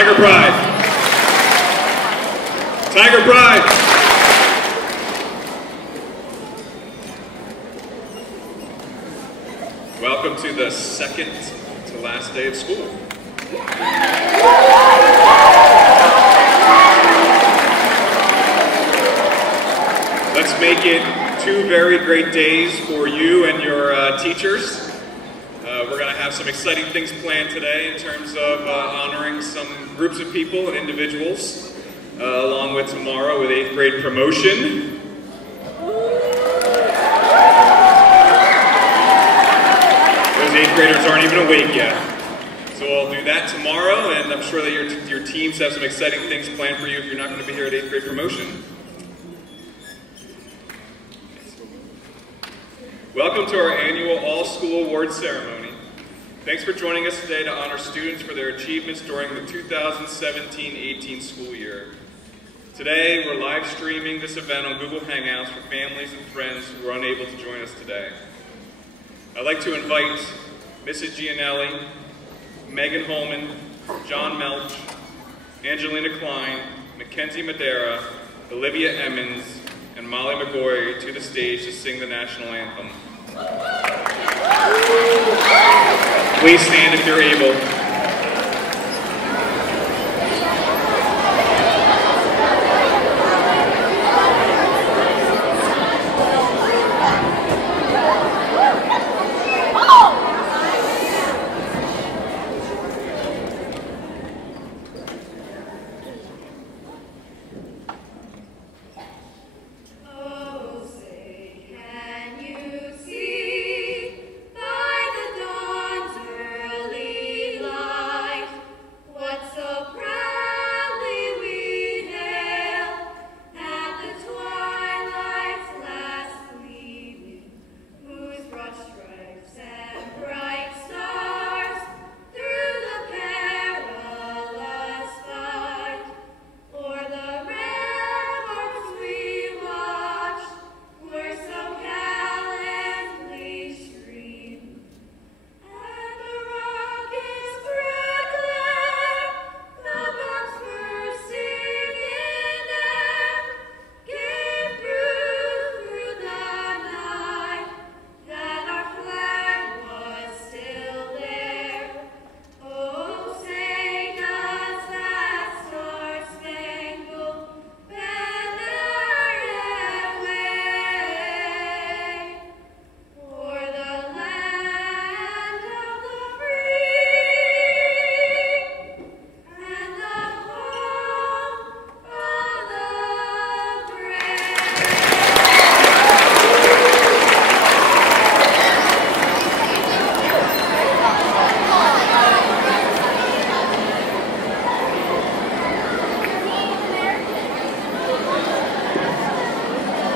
Tiger Pride. Tiger Pride. Welcome to the second to last day of school. Let's make it 2 very great days for you and your teachers. We're going to have some exciting things planned today in terms of honoring some groups of people and individuals, along with tomorrow with 8th grade promotion. Those 8th graders aren't even awake yet. So we'll do that tomorrow, and I'm sure that your teams have some exciting things planned for you if you're not going to be here at 8th grade promotion. Welcome to our annual All-School Awards Ceremony. Thanks for joining us today to honor students for their achievements during the 2017-18 school year. Today, we're live streaming this event on Google Hangouts for families and friends who are unable to join us today. I'd like to invite Mrs. Gianelli, Megan Holman, John Melch, Angelina Klein, Mackenzie Madera, Olivia Emmons, and Molly McGoy to the stage to sing the national anthem. Please stand if you're able.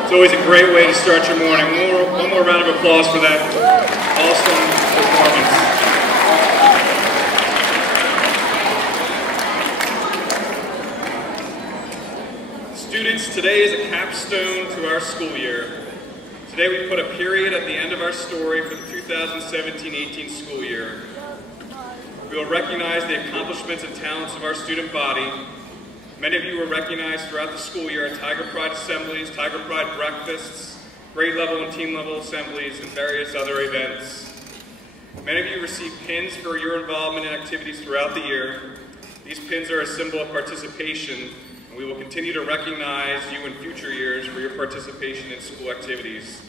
It's always a great way to start your morning. One more round of applause for that awesome performance. Students, today is a capstone to our school year. Today we put a period at the end of our story for the 2017-18 school year. We will recognize the accomplishments and talents of our student body. Many of you were recognized throughout the school year at Tiger Pride assemblies, Tiger Pride breakfasts, grade level and team level assemblies, and various other events. Many of you received pins for your involvement in activities throughout the year. These pins are a symbol of participation, and we will continue to recognize you in future years for your participation in school activities.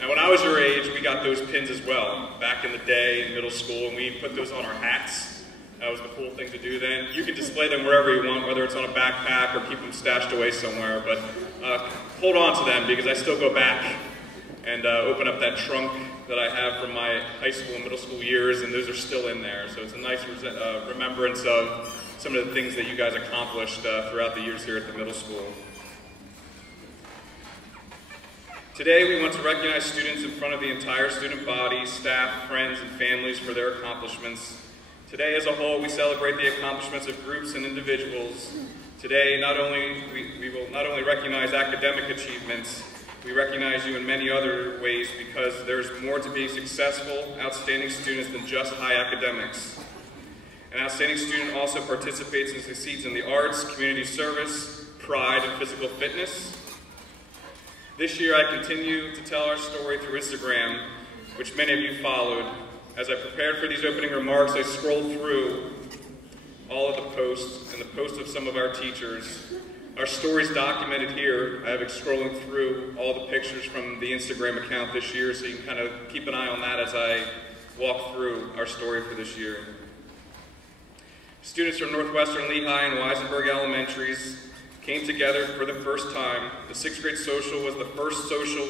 Now, when I was your age, we got those pins as well, back in the day in middle school, and we put those on our hats. That was the cool thing to do then. You can display them wherever you want, whether it's on a backpack or keep them stashed away somewhere, but hold on to them because I still go back and open up that trunk that I have from my high school and middle school years, and those are still in there. So it's a nice remembrance of some of the things that you guys accomplished throughout the years here at the middle school. Today we want to recognize students in front of the entire student body, staff, friends, and families for their accomplishments. Today as a whole, we celebrate the accomplishments of groups and individuals. Today, we will not only recognize academic achievements, we recognize you in many other ways because there's more to being successful, outstanding students than just high academics. An outstanding student also participates and succeeds in the arts, community service, pride, and physical fitness. This year I continue to tell our story through Instagram, which many of you followed. As I prepared for these opening remarks, I scrolled through all of the posts and the posts of some of our teachers. Our story's documented here. I have been scrolling through all the pictures from the Instagram account this year, so you can kind of keep an eye on that as I walk through our story for this year. Students from Northwestern Lehigh and Weisenberg Elementaries came together for the first time. The 6th grade social was the first social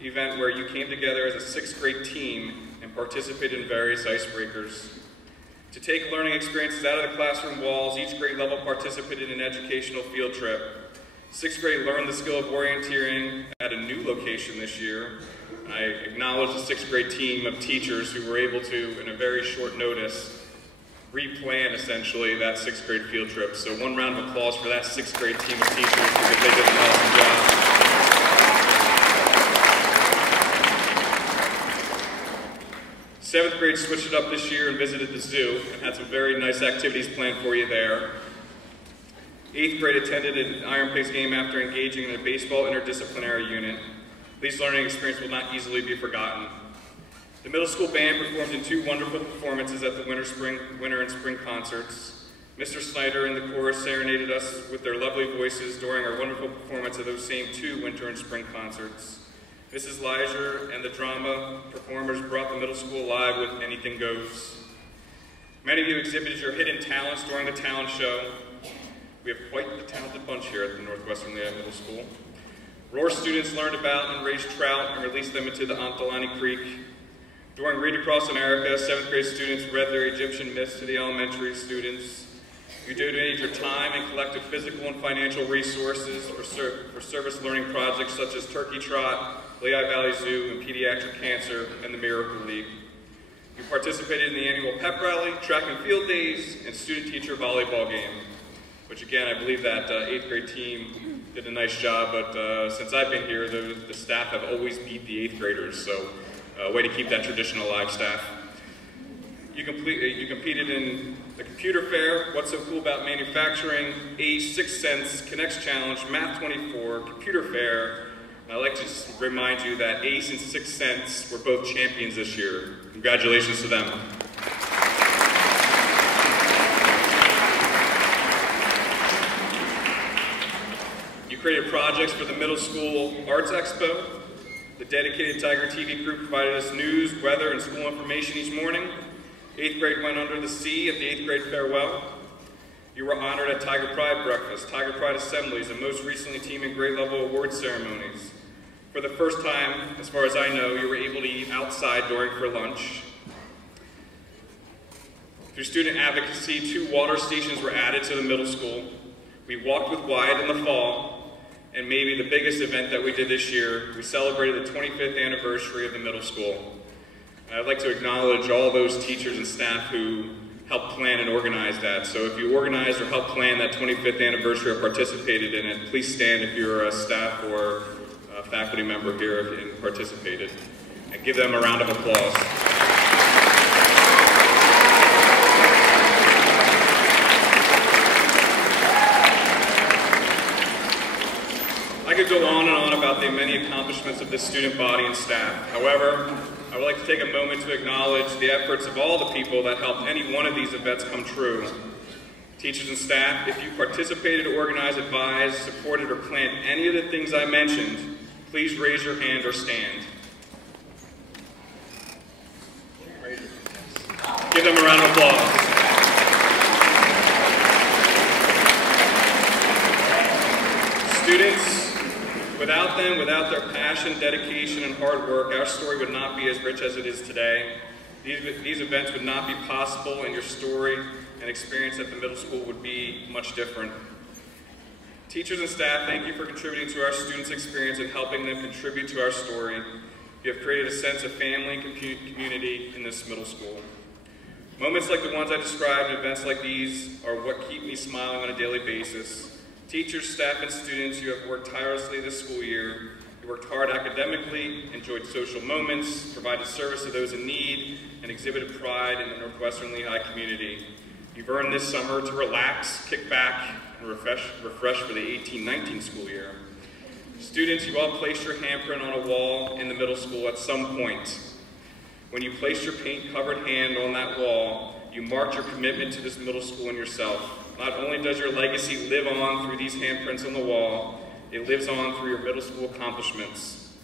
event where you came together as a 6th grade team and participated in various icebreakers. To take learning experiences out of the classroom walls, each grade level participated in an educational field trip. 6th grade learned the skill of orienteering at a new location this year. I acknowledge the 6th grade team of teachers who were able to, in a very short notice, replan essentially that 6th grade field trip. So one round of applause for that 6th grade team of teachers because they did an awesome job. 7th grade switched it up this year and visited the zoo and had some very nice activities planned for you there. 8th grade attended an Iron Pigs game after engaging in a baseball interdisciplinary unit. These learning experiences will not easily be forgotten. The middle school band performed in 2 wonderful performances at the winter and spring concerts. Mr. Snyder and the chorus serenaded us with their lovely voices during our wonderful performance of those same 2 winter and spring concerts. Mrs. Leisure and the drama performers brought the middle school alive with Anything Goes. Many of you exhibited your hidden talents during the talent show. We have quite the talented bunch here at the Northwestern Lehigh Middle School. Roar students learned about and raised trout and released them into the Ontalani Creek. During Read Across America, 7th grade students read their Egyptian myths to the elementary students. You donated your time and collected physical and financial resources for service learning projects such as Turkey Trot, Lehigh Valley Zoo, and Pediatric Cancer, and the Miracle League. You participated in the annual pep rally, track and field days, and student-teacher volleyball game, which again, I believe that 8th grade team did a nice job, but since I've been here, the staff have always beat the 8th graders, so way to keep that tradition alive, staff. You competed in the computer fair, What's So Cool About Manufacturing, ACE, 6 Cents, Connects Challenge, Math 24, Computer Fair. I'd like to just remind you that ACE and 6 Cents were both champions this year. Congratulations to them. You created projects for the Middle School Arts Expo. The dedicated Tiger TV crew provided us news, weather, and school information each morning. 8th grade went under the sea at the 8th grade farewell. You were honored at Tiger Pride breakfast, Tiger Pride assemblies, and most recently team and grade level award ceremonies. For the first time, as far as I know, you were able to eat outside for lunch. Through student advocacy, 2 water stations were added to the middle school. We walked with Wyatt in the fall, and maybe the biggest event that we did this year, we celebrated the 25th anniversary of the middle school. And I'd like to acknowledge all those teachers and staff who helped plan and organize that. So if you organized or helped plan that 25th anniversary or participated in it, please stand if you're a staff or a faculty member here and participated. And give them a round of applause. I could go on and on about the many accomplishments of this student body and staff. However, I would like to take a moment to acknowledge the efforts of all the people that helped any one of these events come true. Teachers and staff, if you participated, organized, advised, supported, or planned any of the things I mentioned, please raise your hand or stand. Give them a round of applause. Students, without them, without their passion, dedication, and hard work, our story would not be as rich as it is today. These events would not be possible, and your story and experience at the middle school would be much different. Teachers and staff, thank you for contributing to our students' experience and helping them contribute to our story. You have created a sense of family and community in this middle school. Moments like the ones I described and events like these are what keep me smiling on a daily basis. Teachers, staff, and students, you have worked tirelessly this school year. You worked hard academically, enjoyed social moments, provided service to those in need, and exhibited pride in the Northwestern Lehigh community. You've earned this summer to relax, kick back, and refresh for the 18-19 school year. Students, you all placed your handprint on a wall in the middle school at some point. When you placed your paint-covered hand on that wall, you marked your commitment to this middle school and yourself. Not only does your legacy live on through these handprints on the wall, it lives on through your middle school accomplishments.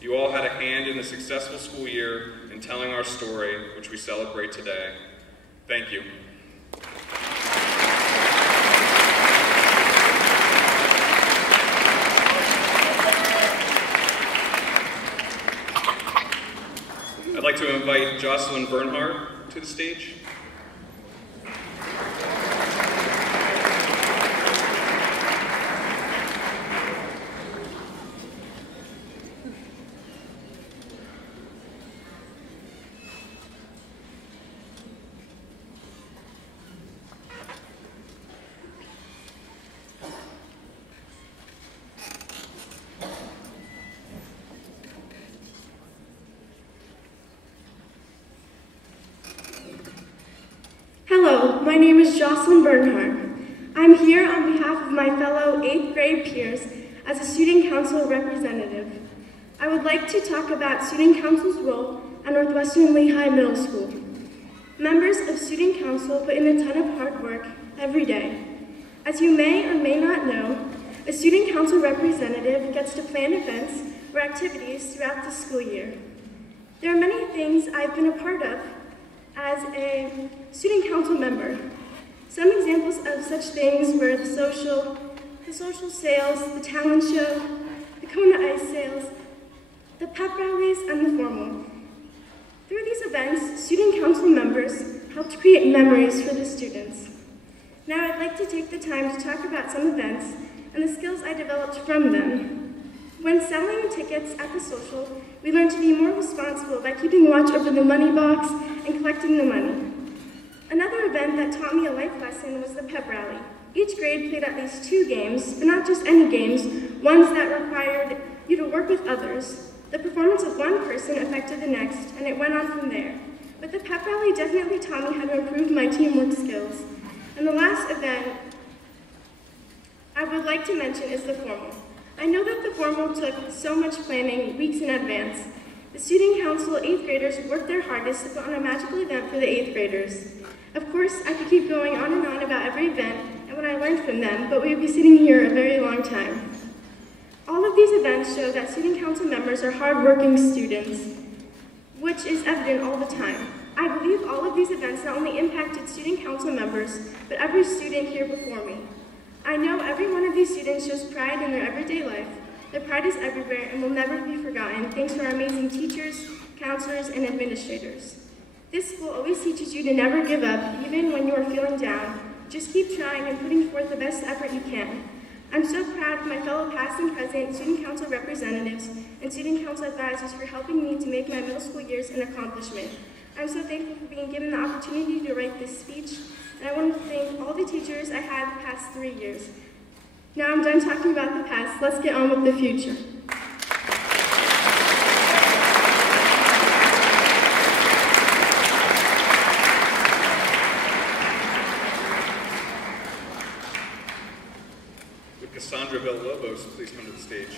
You all had a hand in the successful school year in telling our story, which we celebrate today. Thank you. I'd like to invite Jocelyn Bernhardt to the stage. Hello, my name is Jocelyn Bernhardt. I'm here on behalf of my fellow 8th grade peers as a Student Council representative. I would like to talk about Student Council's role at Northwestern Lehigh Middle School. Members of Student Council put in a ton of hard work every day. As you may or may not know, a Student Council representative gets to plan events or activities throughout the school year. There are many things I've been a part of as a Student Council member. Some examples of such things were the social sales, the talent show, the Kona ice sales, the pep rallies, and the formal. Through these events, Student Council members helped create memories for the students. Now I'd like to take the time to talk about some events and the skills I developed from them. When selling tickets at the social, we learned to be more responsible by keeping watch over the money box and collecting the money. Another event that taught me a life lesson was the pep rally. Each grade played at least 2 games, but not just any games, ones that required you to work with others. The performance of one person affected the next, and it went on from there. But the pep rally definitely taught me how to improve my teamwork skills. And the last event I would like to mention is the formal. I know that the formal took so much planning weeks in advance. The Student Council 8th graders worked their hardest to put on a magical event for the 8th graders. Of course, I could keep going on and on about every event and what I learned from them, but we would be sitting here a very long time. All of these events show that Student Council members are hardworking students, which is evident all the time. I believe all of these events not only impacted Student Council members, but every student here before me. I know every one of these students shows pride in their everyday life. Their pride is everywhere and will never be forgotten thanks to our amazing teachers, counselors, and administrators. This school always teaches you to never give up, even when you are feeling down. Just keep trying and putting forth the best effort you can. I'm so proud of my fellow past and present Student Council representatives and Student Council advisors for helping me to make my middle school years an accomplishment. I'm so thankful for being given the opportunity to write this speech, and I want to thank all the teachers I had the past 3 years. Now I'm done talking about the past. Let's get on with the future. Would Cassandra Villalobos please come to the stage?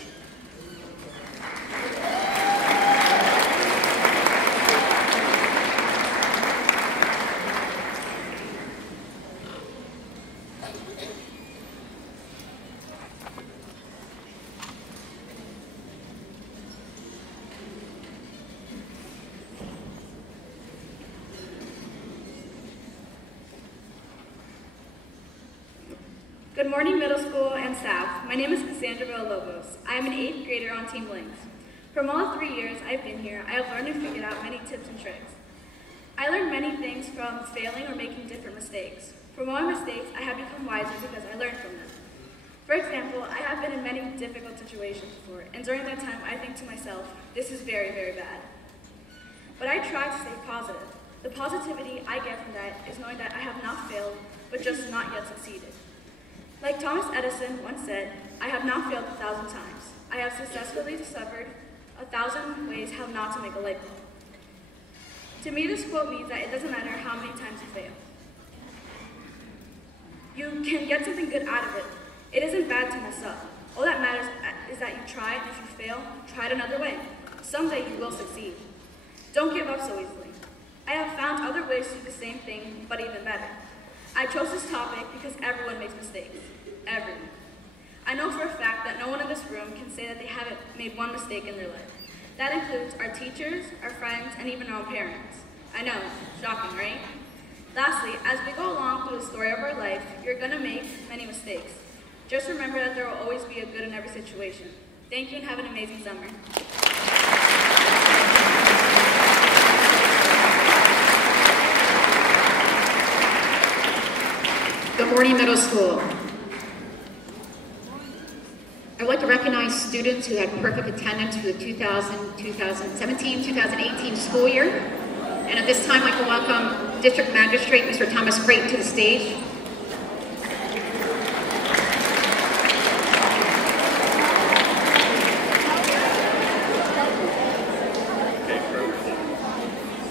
Good morning, middle school and staff. My name is Cassandra Villalobos. I am an 8th grader on Team Links. From all 3 years I've been here, I have learned and figured out many tips and tricks. I learned many things from failing or making different mistakes. From all my mistakes, I have become wiser because I learned from them. For example, I have been in many difficult situations before, and during that time I think to myself, this is very, very bad. But I try to stay positive. The positivity I get from that is knowing that I have not failed, but just not yet succeeded. Like Thomas Edison once said, I have not failed 1,000 times. I have successfully discovered 1,000 ways how not to make a light bulb. To me, this quote means that it doesn't matter how many times you fail. You can get something good out of it. It isn't bad to mess up. All that matters is that you try, and if you fail, try it another way. Someday you will succeed. Don't give up so easily. I have found other ways to do the same thing, but even better. I chose this topic because everyone makes mistakes. Everyone. I know for a fact that no one in this room can say that they haven't made one mistake in their life. That includes our teachers, our friends, and even our own parents. I know, shocking, right? Lastly, as we go along through the story of our life, you're going to make many mistakes. Just remember that there will always be a good in every situation. Thank you and have an amazing summer. Good morning, middle school. I would like to recognize students who had perfect attendance for the 2017-2018 school year. And at this time, I'd like to welcome District Magistrate Mr. Thomas Creighton to the stage.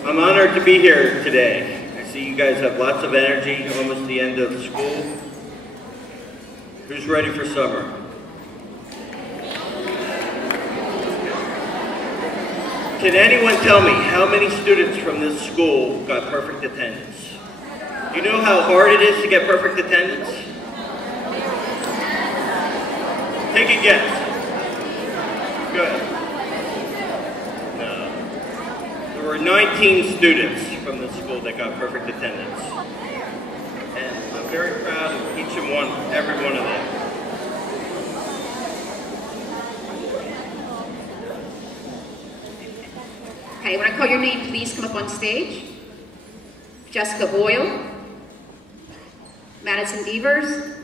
I'm honored to be here today. I see you guys have lots of energy, almost the end of school. Who's ready for summer? Can anyone tell me how many students from this school got perfect attendance? Do you know how hard it is to get perfect attendance? Take a guess. Good. No. There were 19 students from this school that got perfect attendance. And I'm very proud of each and every one of them. Okay, when I call your name, please come up on stage. Jessica Boyle, Madison Divers,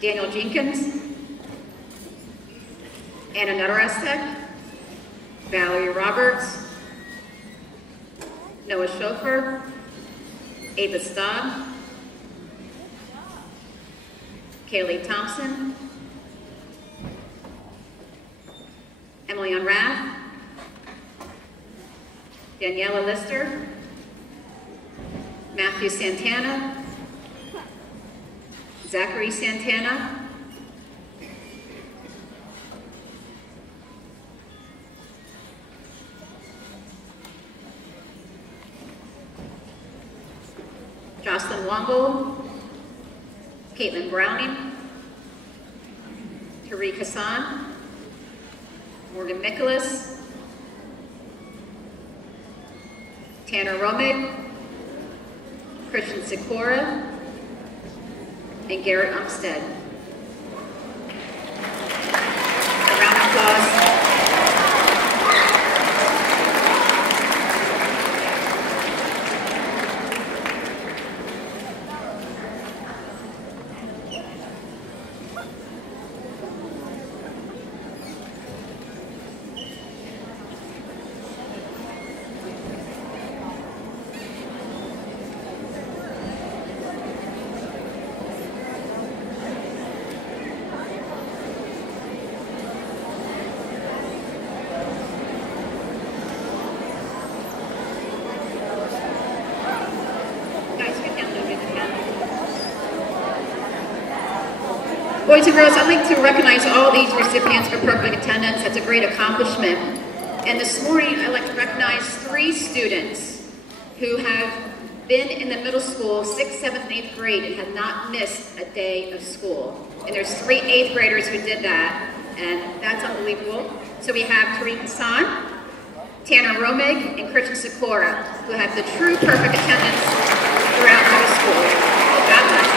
Daniel Jenkins, Anna Nuttarestek, Valerie Roberts, Noah Schofer, Ava Staub, Kaylee Thompson, Emily Unrath, Daniela Lister, Matthew Santana, Zachary Santana, Jocelyn Womble, Caitlin Browning, Tariq Hassan, Morgan Nicholas, Tanner Romig, Christian Sikora, and Garrett Umstead. A round of applause. Boys and girls, I'd like to recognize all these recipients for perfect attendance. That's a great accomplishment. And this morning, I'd like to recognize 3 students who have been in the middle school 6th, 7th, and 8th grade and have not missed a day of school. And there's 3 8th graders who did that, and that's unbelievable. So we have Tariq Hassan, Tanner Romig, and Christian Sikora, who have the true perfect attendance throughout middle school. God bless you.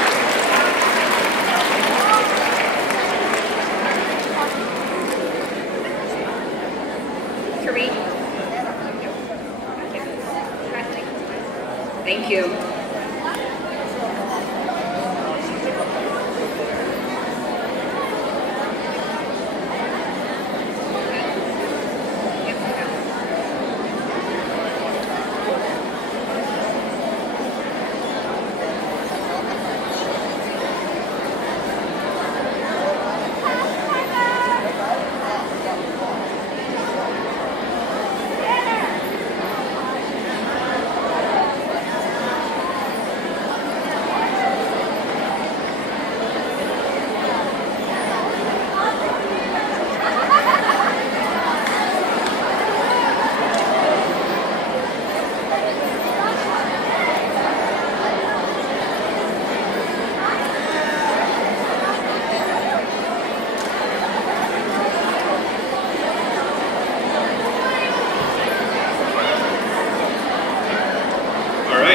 Thank you.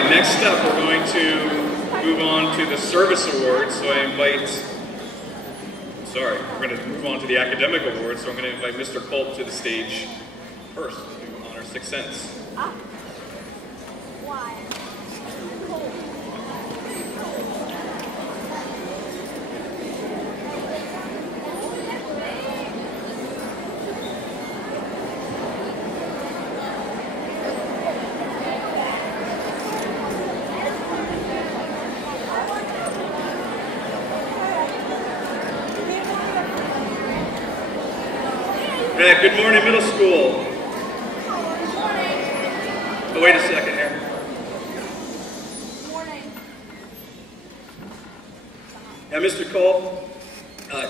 right, next up we're going to move on to the service awards. So I invite, sorry, we're going to move on to the academic awards. So I'm going to invite Mr. Culp to the stage first to honor 6 cents. Why? Right, good morning, middle school. Oh, wait a second here. Now, Mr. Culp,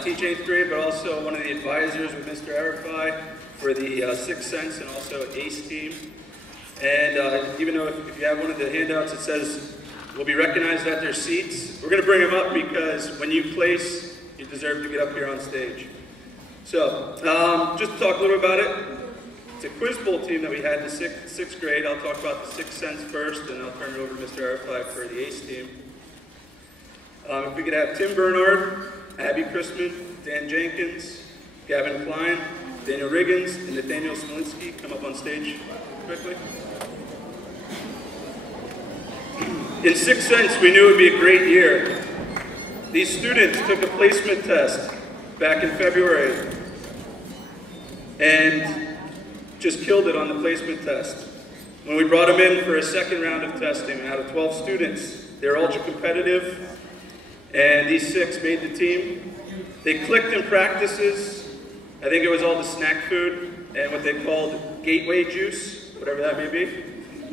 teach 8th grade, but also one of the advisors with Mr. Arifai for the 6 cents and also ACE team. And even though if you have one of the handouts, it says will be recognized at their seats. We're going to bring them up because when you place, you deserve to get up here on stage. So, just to talk a little bit about it, it's a quiz bowl team that we had in the sixth grade. I'll talk about the 6 cents first, and I'll turn it over to Mr. Arifai for the ACE team. If we could have Tim Bernard, Abby Chrisman, Dan Jenkins, Gavin Klein, Daniel Riggins, and Nathaniel Smolinski come up on stage quickly. In 6 cents, we knew it would be a great year. These students took a placement test back in February and just killed it on the placement test. When we brought them in for a second round of testing, out of 12 students, they were ultra competitive, and these 6 made the team. They clicked in practices. I think it was all the snack food and what they called gateway juice, whatever that may be.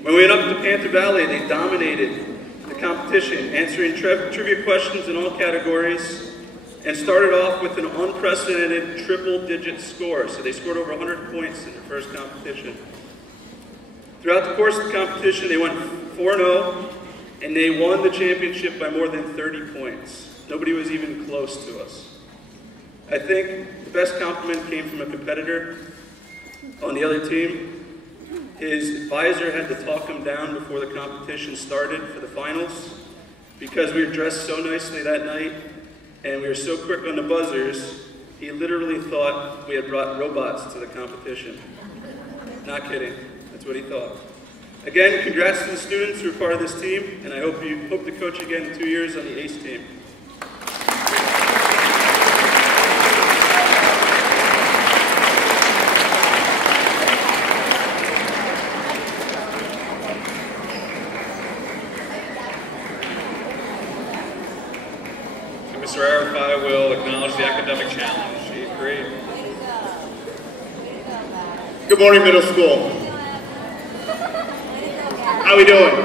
When we went up to Panther Valley, they dominated the competition, answering trivia questions in all categories, and started off with an unprecedented triple-digit score. So they scored over 100 points in their first competition. Throughout the course of the competition, they went 4-0, and they won the championship by more than 30 points. Nobody was even close to us. I think the best compliment came from a competitor on the other team. His advisor had to talk him down before the competition started for the finals because we were dressed so nicely that night and we were so quick on the buzzers, he literally thought we had brought robots to the competition. Not kidding, that's what he thought. Again, congrats to the students who are part of this team, and I hope to coach again in 2 years on the ACE team. Mr. Arifai will acknowledge the academic challenge, 8th grade. Good morning, middle school. How we doing?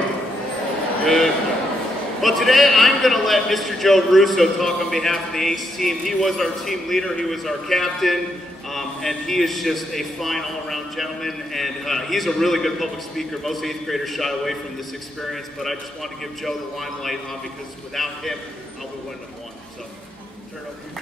Good. Well, today I'm going to let Mr. Joe Russo talk on behalf of the ACE team. He was our team leader, he was our captain, and he is just a fine all-around gentleman, and he's a really good public speaker. Most 8th graders shy away from this experience, but I just want to give Joe the limelight on because without him, I would win have won. So, turn it over to you.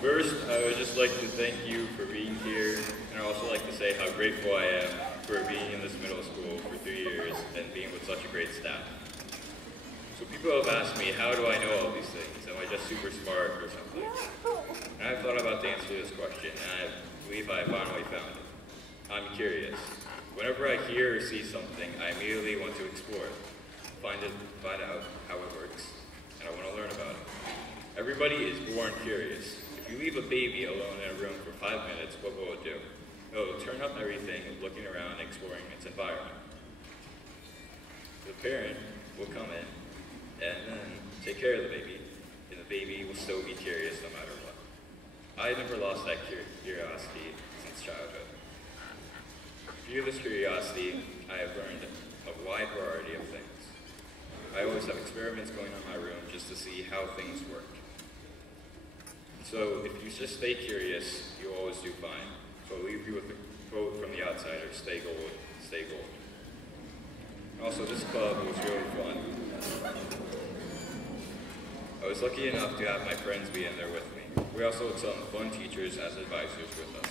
First, I would just like to thank you for being here, and I'd also like to say how grateful I am for being in this middle school for 3 years and being with such a great staff. So people have asked me, how do I know all these things? Am I just super smart or something? And I've thought about the answer to this question, and I believe I finally found it. I'm curious. Whenever I hear or see something, I immediately want to explore it, find out how it works, and I want to learn about it. Everybody is born curious. If you leave a baby alone in a room for 5 minutes, what will it do? It will turn up everything, looking around and exploring its environment. The parent will come in and then take care of the baby, and the baby will still be curious no matter what. I never lost that curiosity since childhood. Through this curiosity, I have learned a wide variety of things. I always have experiments going on in my room just to see how things work. So if you just stay curious, you'll always do fine. So I'll leave you with a quote from The Outsider, stay gold, stay gold. Also, this club was really fun. I was lucky enough to have my friends be in there with me. We also had some fun teachers as advisors with us.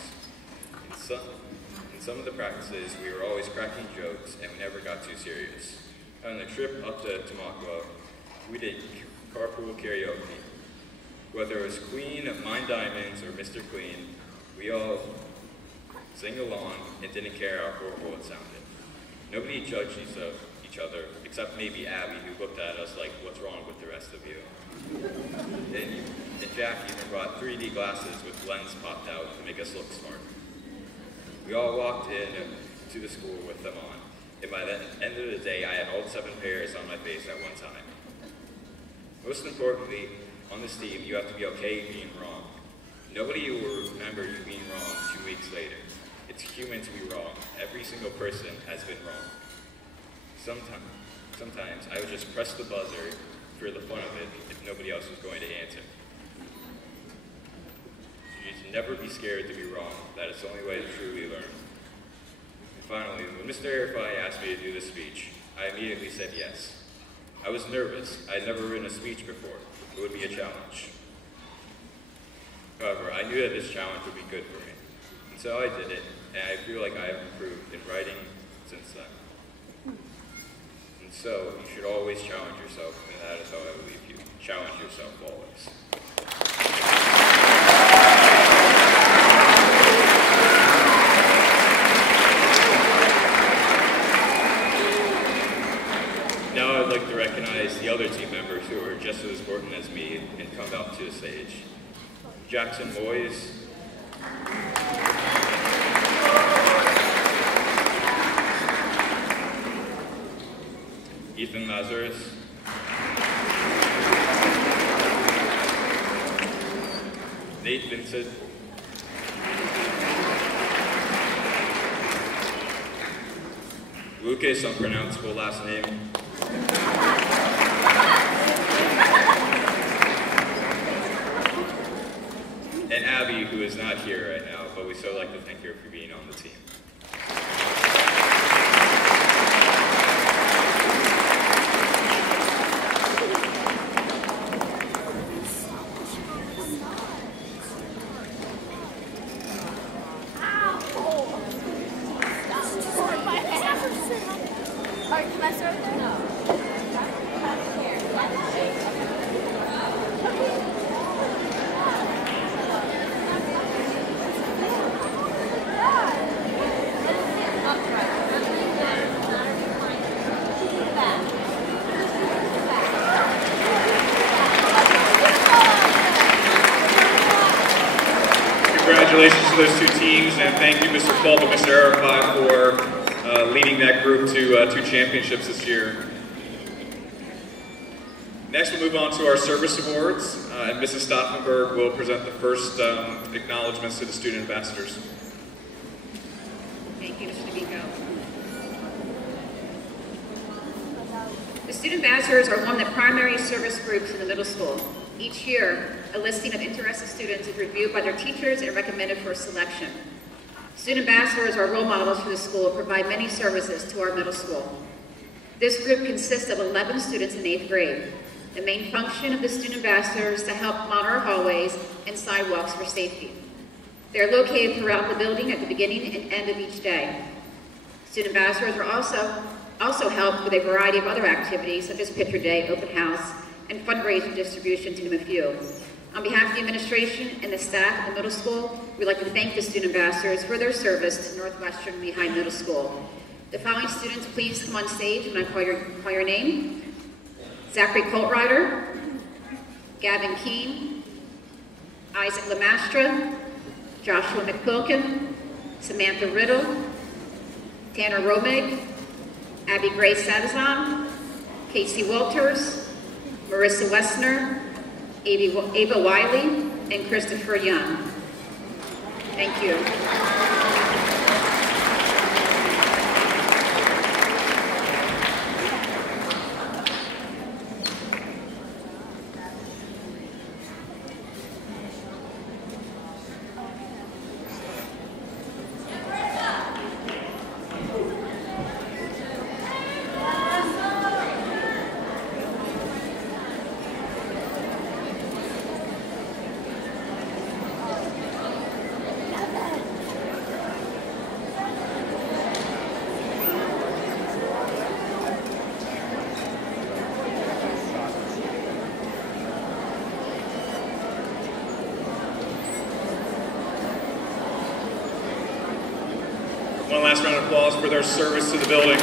In some of the practices, we were always cracking jokes and we never got too serious. On the trip up to Tamaqua, we did carpool karaoke. Whether it was Queen of Mine Diamonds or Mr. Clean, we all sang along and didn't care how horrible it sounded. Nobody judged each other, except maybe Abby, who looked at us like, what's wrong with the rest of you? And Jack even brought 3D glasses with lens popped out to make us look smart. We all walked in to the school with them on, and by the end of the day, I had all 7 pairs on my face at one time. Most importantly, on this team, you have to be okay being wrong. Nobody will remember you being wrong 2 weeks later. It's human to be wrong. Every single person has been wrong. Sometimes I would just press the buzzer for the fun of it if nobody else was going to answer. You should never be scared to be wrong. That is the only way to truly learn. And finally, when Mr. Arifai asked me to do this speech, I immediately said yes. I was nervous. I had never written a speech before. It would be a challenge. However, I knew that this challenge would be good for me. And so I did it, and I feel like I have improved in writing since then. And so, you should always challenge yourself, and that is how I will leave you. Challenge yourself always. Now I'd like to recognize the other team members who are just as important as me and come out to the stage. Jackson Moyes, Ethan Lazarus, Nate Vincent, Lucas, unpronounceable last name, and Abby, who is not here right now, but we so like to thank her for being on the team. Congratulations to those 2 teams, and thank you, Mr. Fulp and Mr. Arifai, for leading that group to 2 championships this year. Next, we'll move on to our service awards, and Mrs. Stauffenberg will present the first acknowledgments to the student ambassadors. Thank you, Mr. Vico. The student ambassadors are one of the primary service groups in the middle school. Each year, a listing of interested students is reviewed by their teachers and recommended for selection. Student ambassadors are role models for the school and provide many services to our middle school. This group consists of 11 students in 8th grade. The main function of the student ambassadors is to help monitor hallways and sidewalks for safety. They are located throughout the building at the beginning and end of each day. Student ambassadors are also help with a variety of other activities such as picture day, open house, and fundraiser distribution, to name a few. On behalf of the administration and the staff at the middle school, we'd like to thank the student ambassadors for their service to Northwestern Lehigh Middle School. The following students, please come on stage when I call your name. Zachary Coltrider, Gavin Keene, Isaac Lamastra, Joshua McQuilkin, Samantha Riddle, Tanner Romig, Abby Grace Sadazan, Casey Walters, Marissa Wessner, Ava Wiley, and Christopher Young. Thank you. One last round of applause for their service to the building.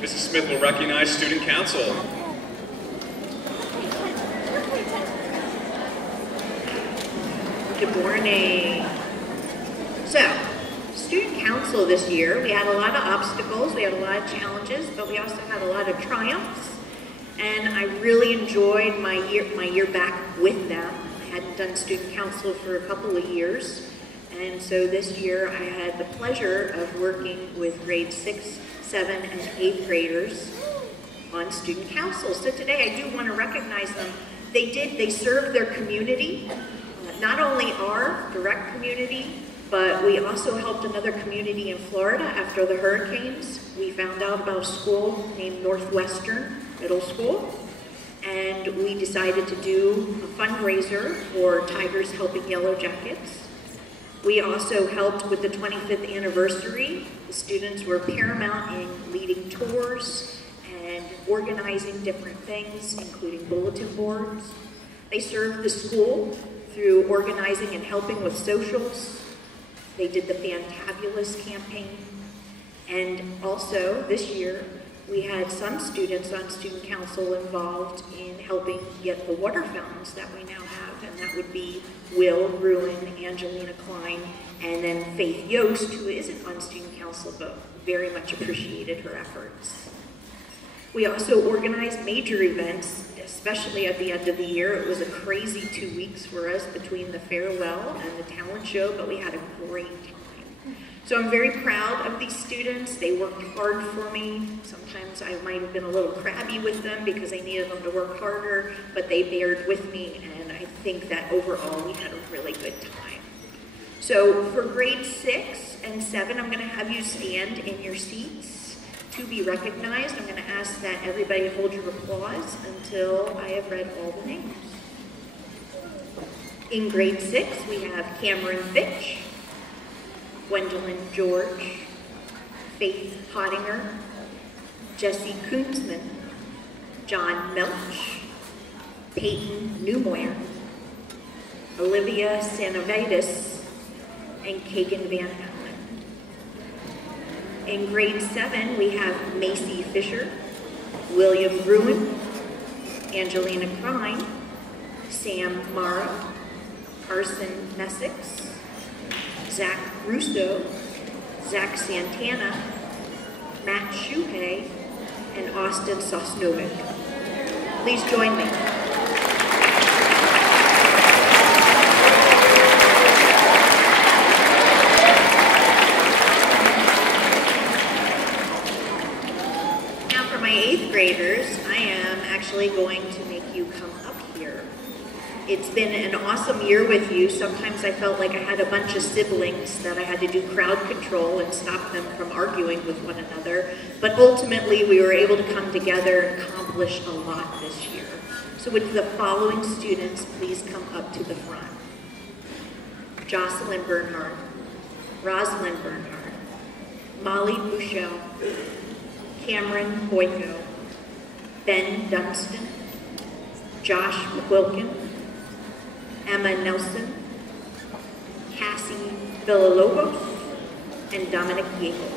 Mrs. Smith will recognize Student Council. Good morning. So, Student Council this year, we had a lot of obstacles, we had a lot of challenges, but we also had a lot of triumphs. And I really enjoyed my year back with them. I hadn't done Student Council for a couple of years. And so this year I had the pleasure of working with grade 6, 7, and 8th graders on Student Council. So today I do want to recognize them. They served their community, not only our direct community, but we also helped another community in Florida after the hurricanes. We found out about a school named Northwestern Middle School, and we decided to do a fundraiser for Tigers Helping Yellow Jackets. We also helped with the 25th anniversary. The students were paramount in leading tours and organizing different things, including bulletin boards. They served the school through organizing and helping with socials. They did the Fantabulous campaign. And also, this year, we had some students on Student Council involved in helping get the water fountains that we now have, and that would be Will Bruin, Angelina Klein, and then Faith Yost, who isn't on Student Council, but very much appreciated her efforts. We also organized major events, especially at the end of the year. It was a crazy 2 weeks for us between the farewell and the talent show, but we had a great time. So I'm very proud of these students. They worked hard for me. Sometimes I might have been a little crabby with them because I needed them to work harder, but they bared with me, and I think that overall we had a really good time. So for grade 6 and 7, I'm gonna have you stand in your seats to be recognized. I'm gonna ask that everybody hold your applause until I have read all the names. In grade 6, we have Cameron Fitch, Gwendolyn George, Faith Pottinger, Jesse Koonsman, John Melch, Peyton Newmoyer, Olivia Sanovitis, and Kagan Van Allen. In grade 7, we have Macy Fisher, William Bruin, Angelina Klein, Sam Mara, Carson Messick, Zach Russo, Zach Santana, Matt Shuhei, and Austin Sosnovic. Please join me. Now for my 8th graders, I am actually going to make you come up here. It's been an awesome year with you. Sometimes I felt like I had a bunch of siblings that I had to do crowd control and stop them from arguing with one another. But ultimately, we were able to come together and accomplish a lot this year. So would the following students please come up to the front? Jocelyn Bernhardt, Rosalind Bernhardt, Molly Bouchel, Cameron Boyko, Ben Dunstan, Josh McQuilkin, Emma Nelson, Cassie Villalobos, and Dominic Yeagle.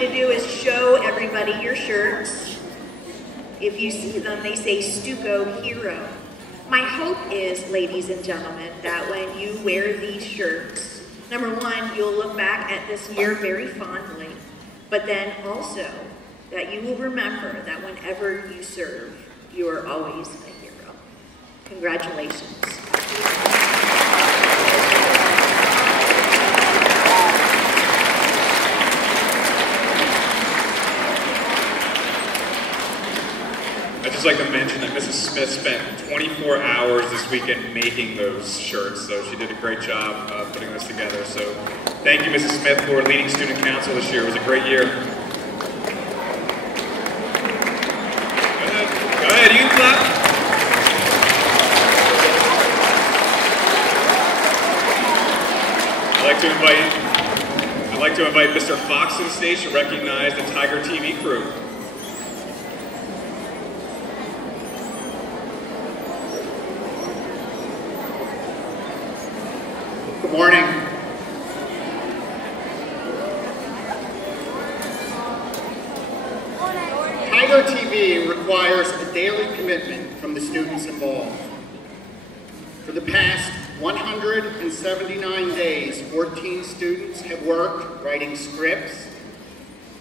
to do is show everybody your shirts. If you see them, they say Stucco Hero. My hope is, ladies and gentlemen, that when you wear these shirts, number one, you'll look back at this year very fondly, but then also that you will remember that whenever you serve, you are always a hero. Congratulations. I'd just like to mention that Mrs. Smith spent 24 hours this weekend making those shirts, so she did a great job putting this together. So thank you, Mrs. Smith, for leading student council this year. It was a great year. Go ahead, you clap. I'd like to invite Mr. Fox on stage to recognize the Tiger TV crew. Good morning. Tiger TV requires a daily commitment from the students involved. For the past 179 days, 14 students have worked writing scripts,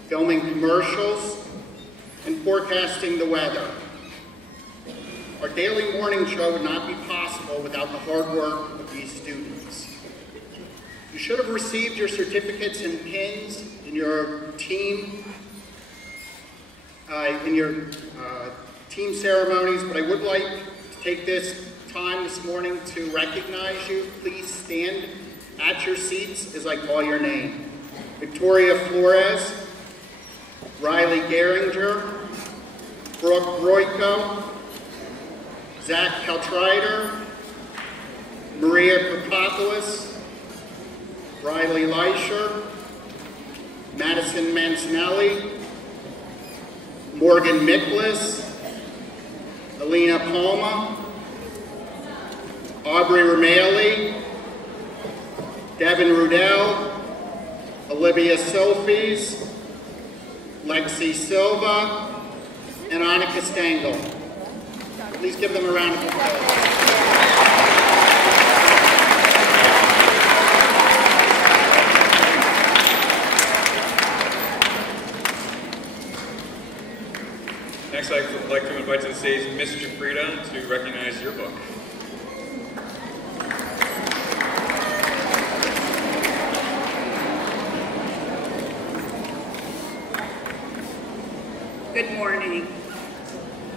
filming commercials, and forecasting the weather. Our daily morning show would not be possible without the hard work of these students. You should have received your certificates and pins in your team team ceremonies, but I would like to take this time this morning to recognize you. Please stand at your seats as I call your name. Victoria Flores, Riley Geringer, Brooke Royko, Zach Caltrider, Maria Papopoulos, Riley Leischer, Madison Mancinelli, Morgan Miklas, Alina Palma, Aubrey Romali, Devin Rudell, Olivia Sophies, Lexi Silva, and Annika Stengel. Please give them a round of applause. Next, I'd like to invite to the stage Ms. Jafrida to recognize your book. Good morning.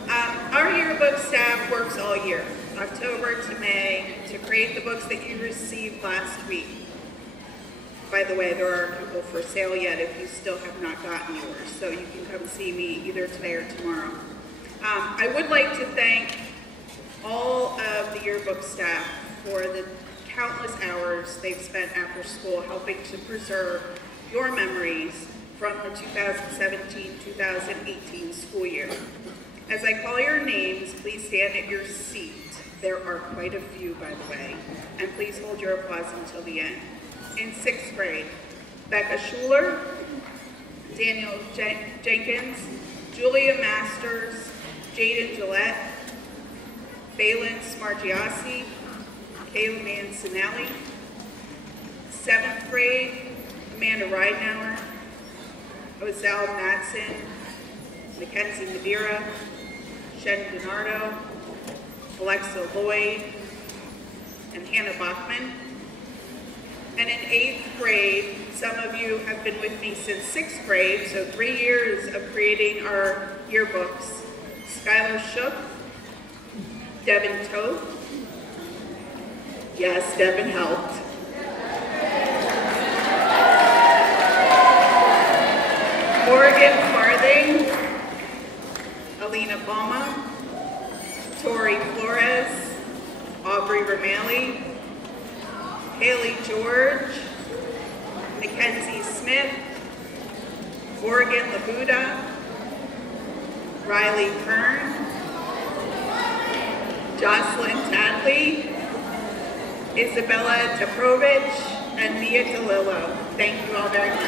Our yearbook staff works all year, October to May, to create the books that you received last week. By the way, there are people for sale yet if you still have not gotten yours, so you can come see me either today or tomorrow. I would like to thank all of the yearbook staff for the countless hours they've spent after school helping to preserve your memories from the 2017-2018 school year. As I call your names, please stand at your seat. There are quite a few, by the way, and please hold your applause until the end. In 6th grade, Becca Schuler, Daniel Jenkins, Julia Masters, Jaden Gillette, Phelan Smargiassi, Kayla Mancinelli. 7th grade, Amanda Ridenauer, Ozell Matson, Mackenzie Madeira, Shen Bernardo, Alexa Lloyd, and Hannah Bachman. And in 8th grade, some of you have been with me since 6th grade, so 3 years of creating our yearbooks. Skylar Shook, Devin Toth. Yes, Devin helped. Morgan Farthing, Alina Palma, Tori Flores, Aubrey Romali, Haley George, Mackenzie Smith, Morgan Labuda, Riley Kern, Jocelyn Tadley, Isabella Teprovich, and Mia DeLillo. Thank you all very much.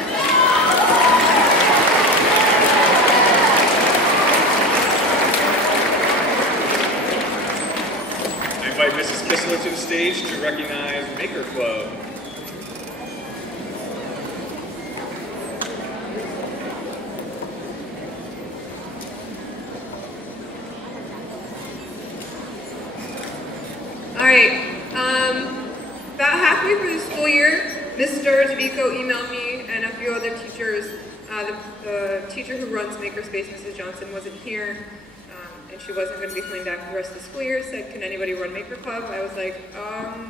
invite Mrs. Kistler to the stage to recognize Maker Club. All right, about halfway through the school year, Mr. Tavico emailed me and a few other teachers. The teacher who runs Makerspace, Mrs. Johnson, wasn't here, and she wasn't going to be coming back for the rest of the school year. Said, can anybody run Maker Club? I was like,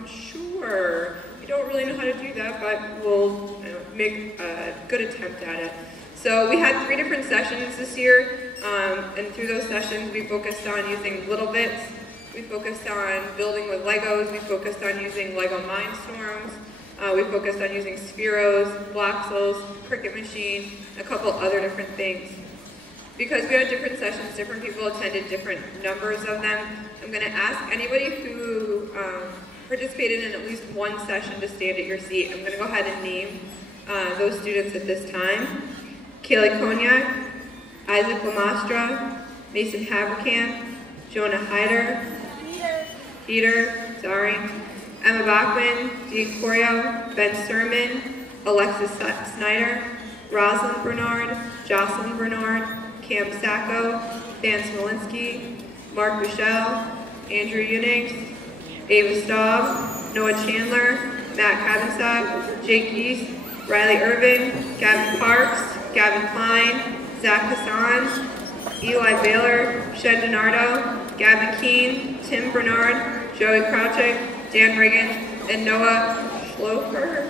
sure. We don't really know how to do that, but we'll make a good attempt at it. So we had 3 different sessions this year, and through those sessions we focused on using little bits. We focused on building with Legos. We focused on using Lego Mindstorms. We focused on using Spheros, Bloxels, Cricut Machine, a couple other different things. Because we had different sessions, different people attended different numbers of them. I'm going to ask anybody who participated in at least one session to stand at your seat. I'm going to go ahead and name those students at this time. Kaylee Cognac, Isaac Lamastra, Mason Haverkamp, Jonah Hyder, Peter, Emma Bachman, Dee Corio, Ben Sermon, Alexis Snyder, Rosalind Bernard, Jocelyn Bernard, Cam Sacco, Dan Smolinski, Mark Michelle, Andrew Unix, Ava Staub, Noah Chandler, Matt Cavenstock, Jake East, Riley Irvin, Gavin Parks, Gavin Klein, Zach Hassan, Eli Baylor, Shen DiNardo, Gavin Keene, Tim Bernard, Joey Crouchick, Dan Riggins, and Noah Schlofer.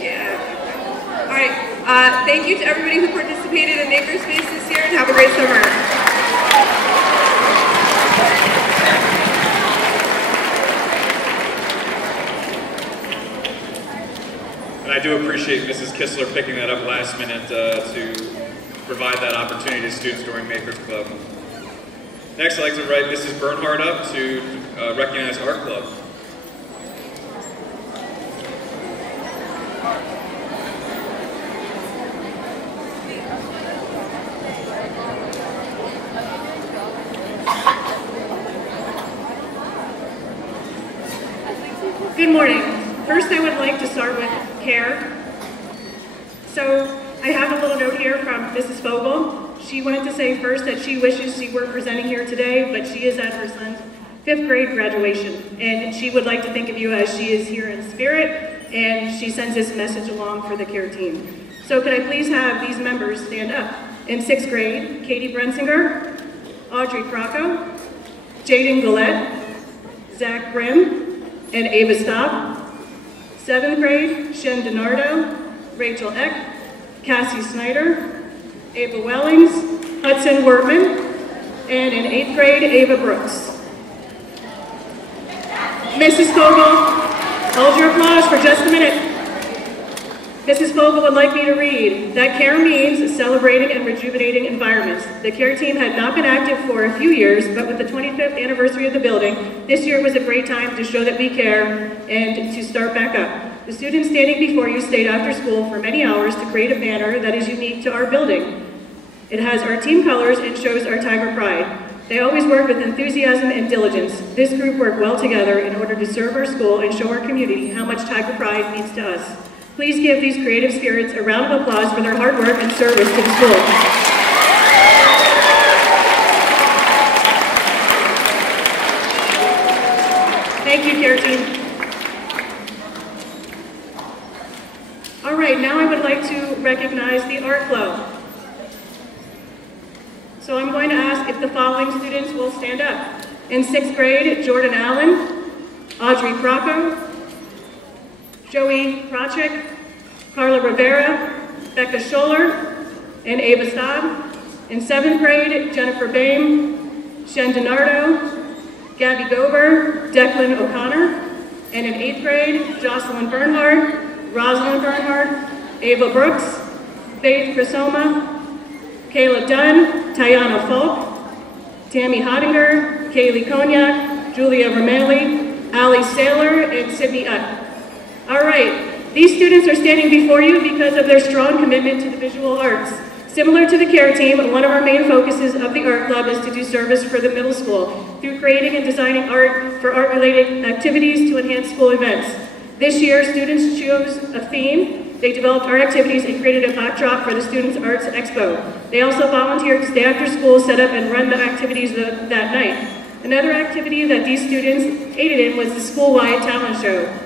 Yeah. All right. Thank you to everybody who participated in Makerspace this year, and have a great summer. And I do appreciate Mrs. Kistler picking that up last minute to provide that opportunity to students during Makers Club. Next, I'd like to invite Mrs. Bernhardt up to recognize Art Club. Good morning. First, I would like to start with care. So I have a little note here from Mrs. Fogel. She wanted to say first that she wishes she were presenting here today, but she is at her son's 5th grade graduation, and she would like to think of you as she is here in spirit, and she sends this message along for the care team. So could I please have these members stand up? In 6th grade, Katie Brensinger, Audrey Crocco, Jaden Gillette, Zach Grimm, and Ava Staub. 7th grade, Shen DiNardo, Rachel Eck, Cassie Snyder, Ava Wellings, Hudson Wortman, and in 8th grade, Ava Brooks. Mrs. Fogel, hold your applause for just a minute. Mrs. Fogel would like me to read that care means celebrating and rejuvenating environments. The care team had not been active for a few years, but with the 25th anniversary of the building, this year was a great time to show that we care and to start back up. The students standing before you stayed after school for many hours to create a banner that is unique to our building. It has our team colors and shows our Tiger Pride. They always work with enthusiasm and diligence. This group worked well together in order to serve our school and show our community how much Tiger Pride means to us. Please give these creative spirits a round of applause for their hard work and service to the school. Thank you, care team. All right, now I would like to recognize the Art Club. So I'm going to ask if the following students will stand up. In 6th grade, Jordan Allen, Audrey Crocco, Joey Krachik, Carla Rivera, Becca Scholler, and Ava Staub. In 7th grade, Jennifer Boehm, Shen DiNardo, Gabby Gober, Declan O'Connor. And in 8th grade, Jocelyn Bernhardt, Rosalind Bernhardt, Ava Brooks, Faith Crisoma, Kayla Dunn, Tiana Falk, Tammy Hottinger, Kaylee Cognac, Julia Romelli, Ali Saylor, and Sydney Utt. All right, these students are standing before you because of their strong commitment to the visual arts. Similar to the care team, one of our main focuses of the art club is to do service for the middle school through creating and designing art for art-related activities to enhance school events. This year, students chose a theme. They developed art activities and created a backdrop for the Students' Arts Expo. They also volunteered to stay after school, set up and run the activities that night. Another activity that these students aided in was the school-wide talent show.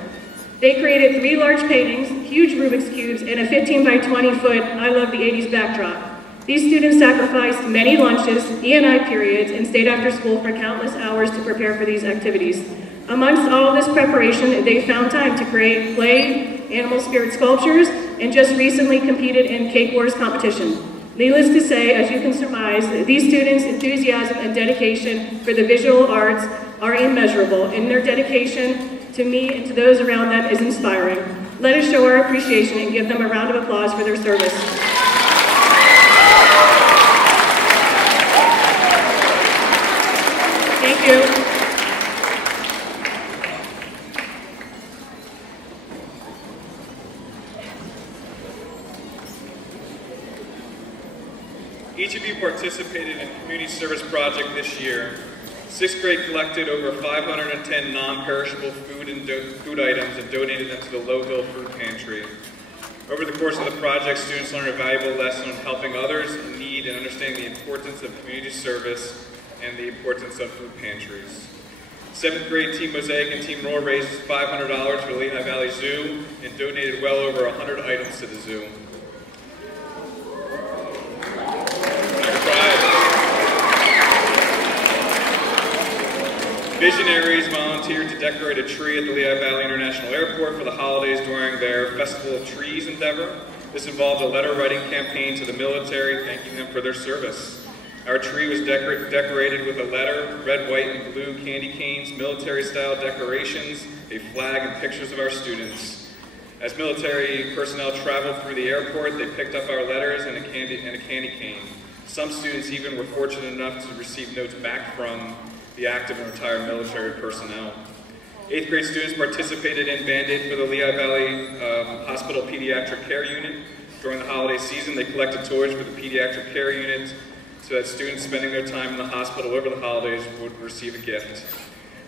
They created 3 large paintings, huge Rubik's Cubes, and a 15 by 20 foot I Love the 80s backdrop. These students sacrificed many lunches, E&I periods, and stayed after school for countless hours to prepare for these activities. Amongst all of this preparation, they found time to create clay, animal spirit sculptures, and just recently competed in Cake Wars competition. Needless to say, as you can surmise, these students' enthusiasm and dedication for the visual arts are immeasurable, and their dedication to me and to those around them is inspiring. Let us show our appreciation and give them a round of applause for their service. Thank you. Each of you participated in a community service project this year. 6th grade collected over 510 non-perishable food items and donated them to the Lowville Food Pantry. Over the course of the project, students learned a valuable lesson on helping others in need and understanding the importance of community service and the importance of food pantries. 7th grade Team Mosaic and Team Roar raised $500 for the Lehigh Valley Zoo and donated well over 100 items to the zoo. Visionaries volunteered to decorate a tree at the Lehigh Valley International Airport for the holidays during their Festival of Trees endeavor. This involved a letter writing campaign to the military thanking them for their service. Our tree was decorated with a letter, red, white, and blue candy canes, military-style decorations, a flag, and pictures of our students. As military personnel traveled through the airport, they picked up our letters and a candy cane. Some students even were fortunate enough to receive notes back from the active and retired military personnel. 8th grade students participated in Band-Aid for the Lehigh Valley Hospital Pediatric Care Unit. During the holiday season, they collected toys for the Pediatric Care Unit so that students spending their time in the hospital over the holidays would receive a gift.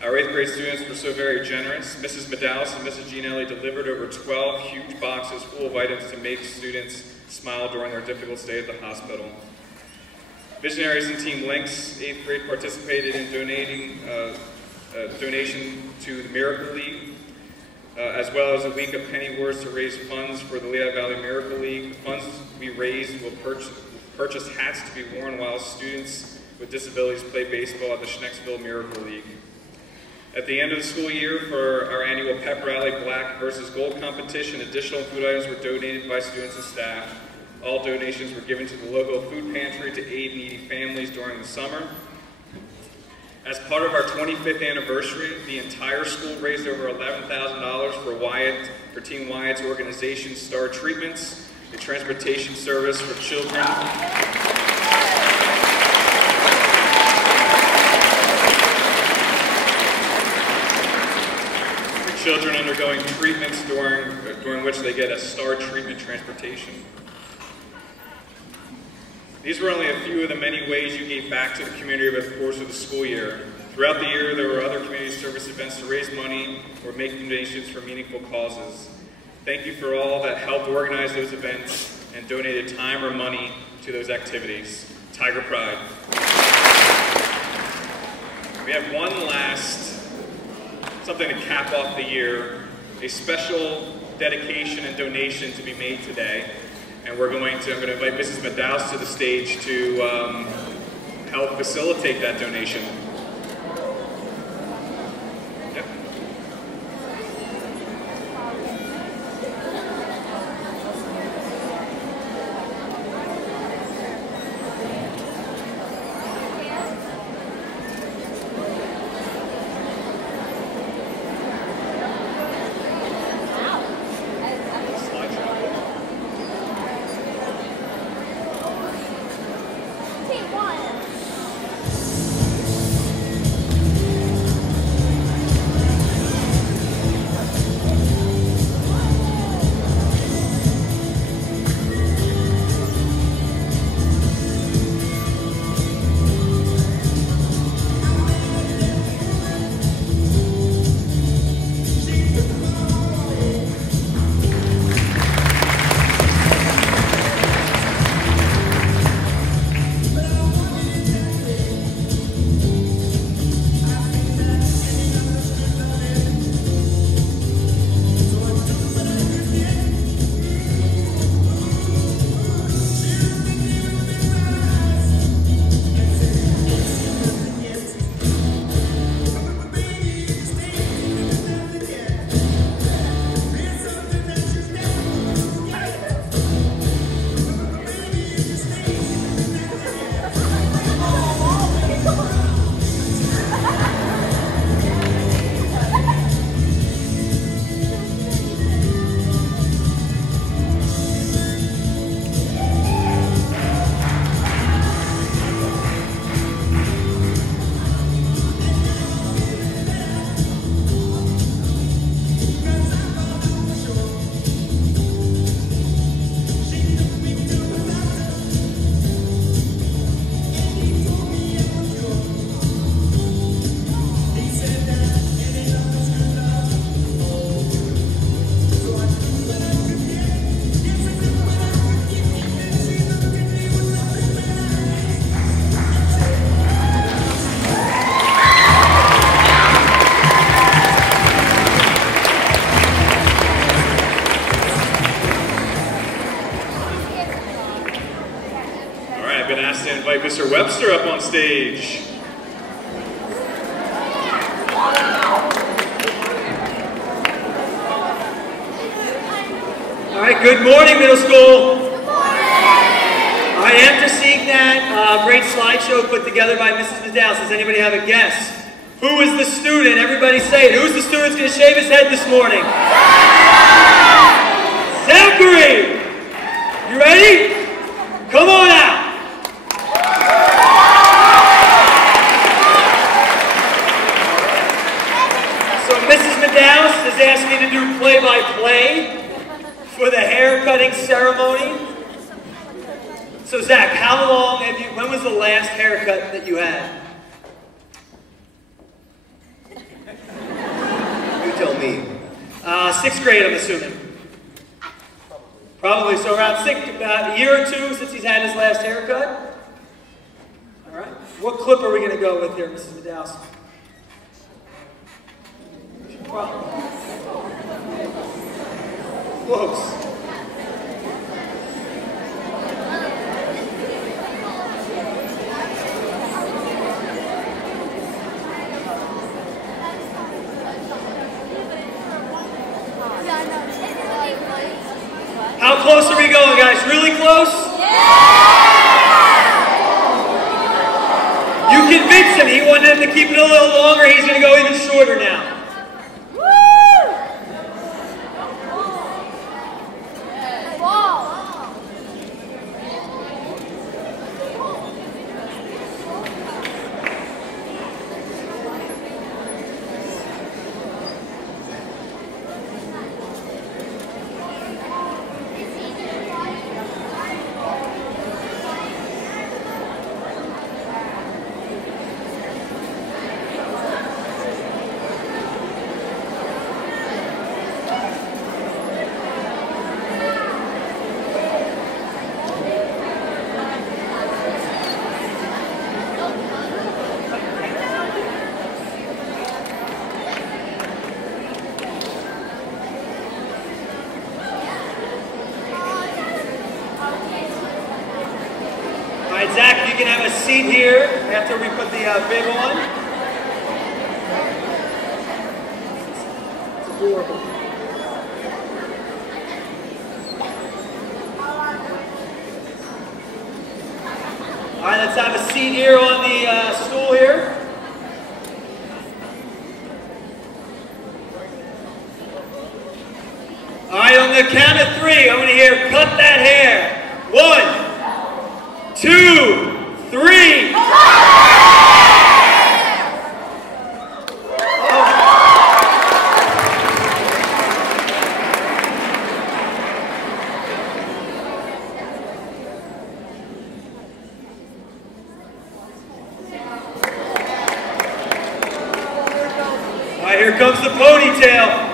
Our 8th grade students were so very generous. Mrs. Medalis and Mrs. Gianelli delivered over 12 huge boxes full of items to make students smile during their difficult stay at the hospital. Visionaries and Team Links, 8th grade, participated in donating donation to the Miracle League, as well as a week of penny wars to raise funds for the Lehigh Valley Miracle League. The funds we raised will purchase hats to be worn while students with disabilities play baseball at the Schnecksville Miracle League. At the end of the school year, for our annual pep rally Black versus Gold competition, additional food items were donated by students and staff. All donations were given to the Lowville Food Pantry to aid needy families during the summer. As part of our 25th anniversary, the entire school raised over $11,000 for Team Wyatt's organization, Star Treatments, a transportation service for children. For children undergoing treatments during which they get a Star Treatment transportation. These were only a few of the many ways you gave back to the community over the course of the school year. Throughout the year, there were other community service events to raise money or make donations for meaningful causes. Thank you for all that helped organize those events and donated time or money to those activities. Tiger Pride. We have one last, something to cap off the year, a special dedication and donation to be made today. And I'm going to invite Mrs. Medaus to the stage to help facilitate that donation. Yep. invite Mr. Webster up on stage. All right, good morning, middle school. Good morning. All right, after seeing that great slideshow put together by Mrs. Nadals, does anybody have a guess? Who is the student? Everybody say it. Who's the student that's going to shave his head this morning? Zachary! You ready? Come on out. So Mrs. Nadals has asked me to do play-by-play for the hair cutting ceremony. So Zach, how long have you, when was the last haircut that you had? You tell me. 6th grade, I'm assuming. Probably, so around about a year or two since he's had his last haircut. All right. What clip are we going to go with here, Mrs. Nadals? Close. How close are we going, guys? Really close? Yeah! You convinced him. He wanted him to keep it a little longer. He's going to go even shorter now. Zach, you can have a seat here after we put the bib on. It's adorable. All right, let's have a seat here on the stool here. All right, on the count of 3, I'm going to hear, cut that hair. 1, 2, 3. All right, here comes the ponytail.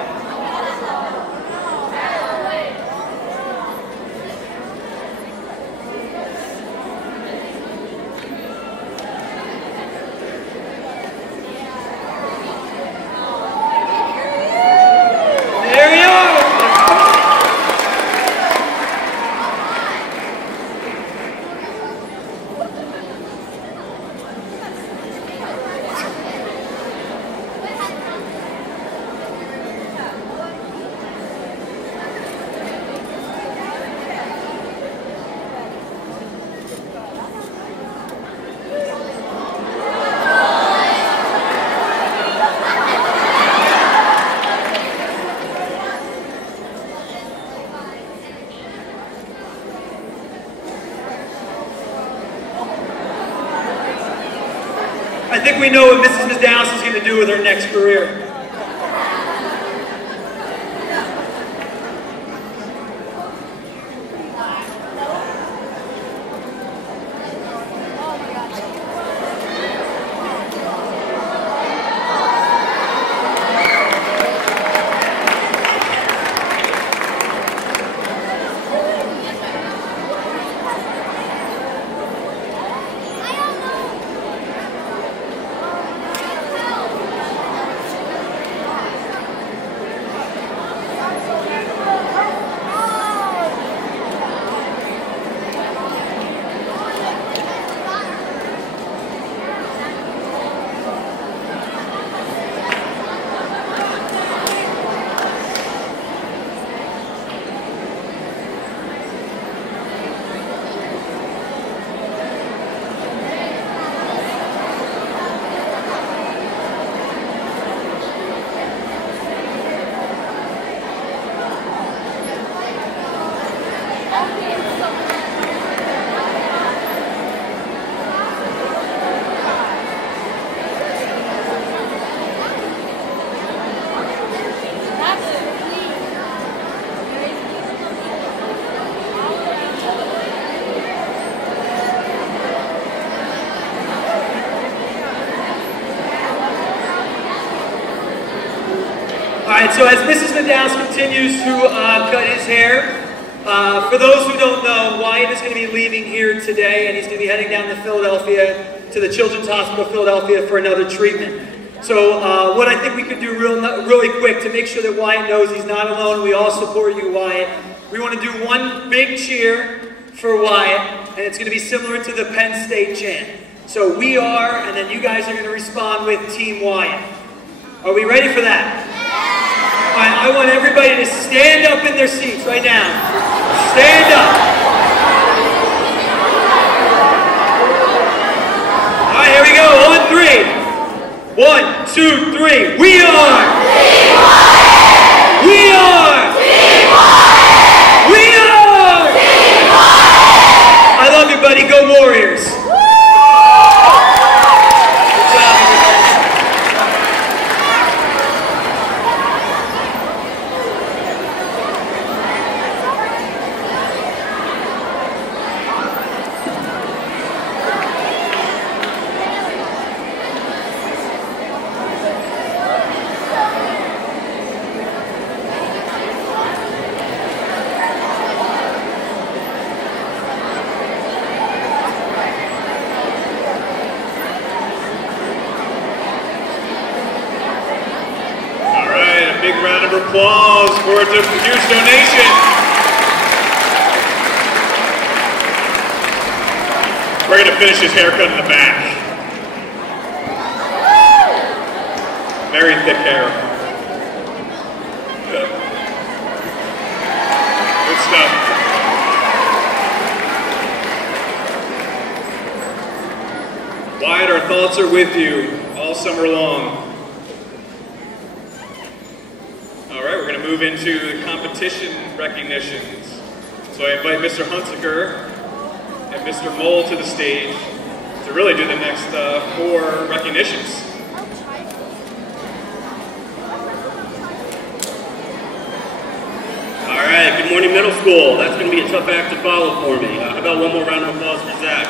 I think we know what Mrs. Nadals is going to do with her next career. right, so as Mrs. Medals continues to cut his hair, for those who don't know, Wyatt is going to be leaving here today, and he's going to be heading down to Philadelphia, to the Children's Hospital Philadelphia for another treatment. So what I think we could do really quick to make sure that Wyatt knows he's not alone, we all support you, Wyatt. We want to do one big cheer for Wyatt, and it's going to be similar to the Penn State chant. So we are, and then you guys are going to respond with Team Wyatt. Are we ready for that? All right, I want everybody to stand up in their seats right now. Stand up. All right, here we go. On 3. 1, 2, 3. We are. Team Wyatt. We are. Team Wyatt. We are. Team Wyatt. I love you, buddy. Go Warriors. Big round of applause for a huge donation. We're going to finish his haircut in the back. Very thick hair. Good stuff. Wyatt, our thoughts are with you all summer long. We're going to move into the competition recognitions. So I invite Mr. Hunsaker and Mr. Mole to the stage to really do the next 4 recognitions. All right, good morning, middle school. That's going to be a tough act to follow for me. How about one more round of applause for Zach?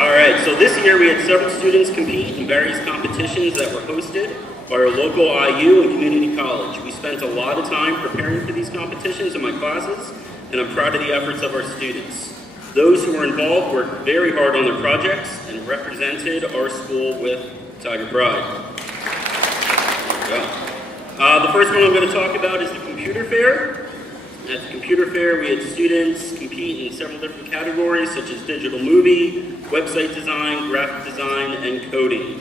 Alright, so this year we had several students compete in various competitions that were hosted by our local IU and community college. We spent a lot of time preparing for these competitions in my classes, and I'm proud of the efforts of our students. Those who were involved worked very hard on their projects and represented our school with Tiger Pride. There we go. The first one I'm going to talk about is the computer fair. At the computer fair, we had students compete in several different categories, such as digital movie, website design, graphic design, and coding.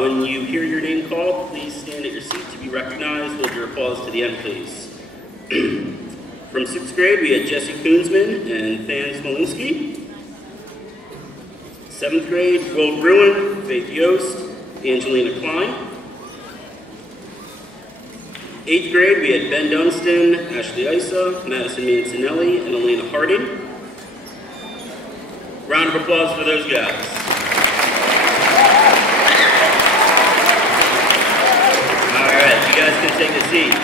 When you hear your name called, please stand at your seat to be recognized. Hold your applause to the end, please. From 6th grade, we had Jesse Koonsman and Than Smolinski. 7th grade, Will Bruin, Faith Yost, Angelina Klein. 8th grade, we had Ben Dunstan, Ashley Isa, Madison Mancinelli, and Elena Harding. Round of applause for those guys. All right, you guys can take a seat.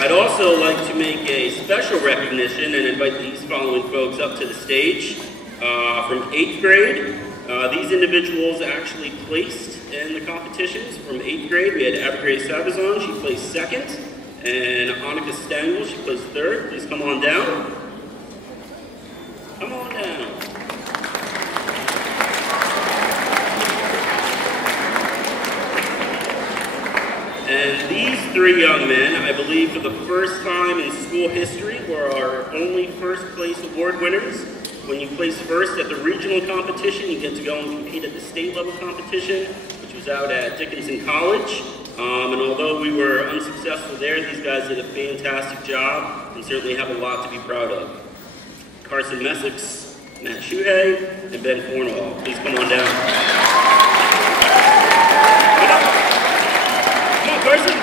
I'd also like to make a special recognition and invite these following folks up to the stage. From 8th grade, these individuals actually placed in the competitions. From 8th grade, we had Abigail Sabazon, she placed 2nd, and Annika Stengel, she placed 3rd. Please come on down. Come on down. And these 3 young men, I believe for the first time in school history, were our only first place award winners. When you place first at the regional competition, you get to go and compete at the state level competition, which was out at Dickinson College. And although we were unsuccessful there, these guys did a fantastic job and certainly have a lot to be proud of. Carson Messick, Matt Shuhei, and Ben Cornwall. Please come on down. Come on, Carson.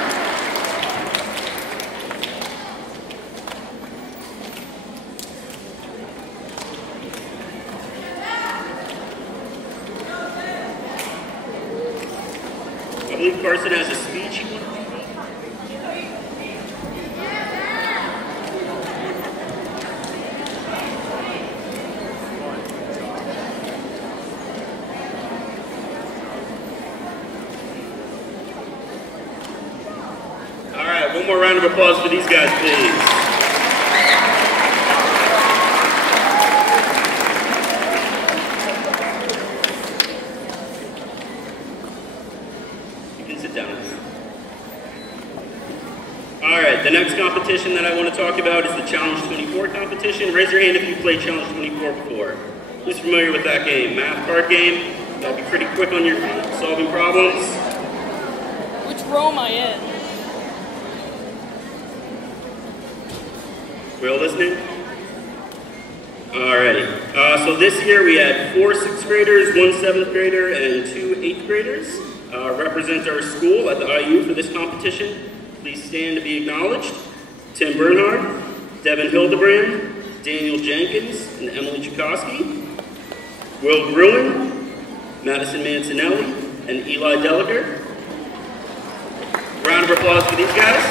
I believe Carson has a speech. One more round of applause for these guys, please. You can sit down. All right, the next competition that I want to talk about is the Challenge 24 competition. Raise your hand if you played Challenge 24 before. Who's familiar with that game? Math card game. Gotta be pretty quick on your feet, solving problems. Which row am I in? We all listening? Alrighty. So this year we had 4 6th graders, 1 7th grader, and 2 8th graders represent our school at the IU for this competition. Please stand to be acknowledged. Tim Bernhard, Devin Hildebrand, Daniel Jenkins, and Emily Chukowski. Will Gruen, Madison Mancinelli, and Eli Delager. Round of applause for these guys.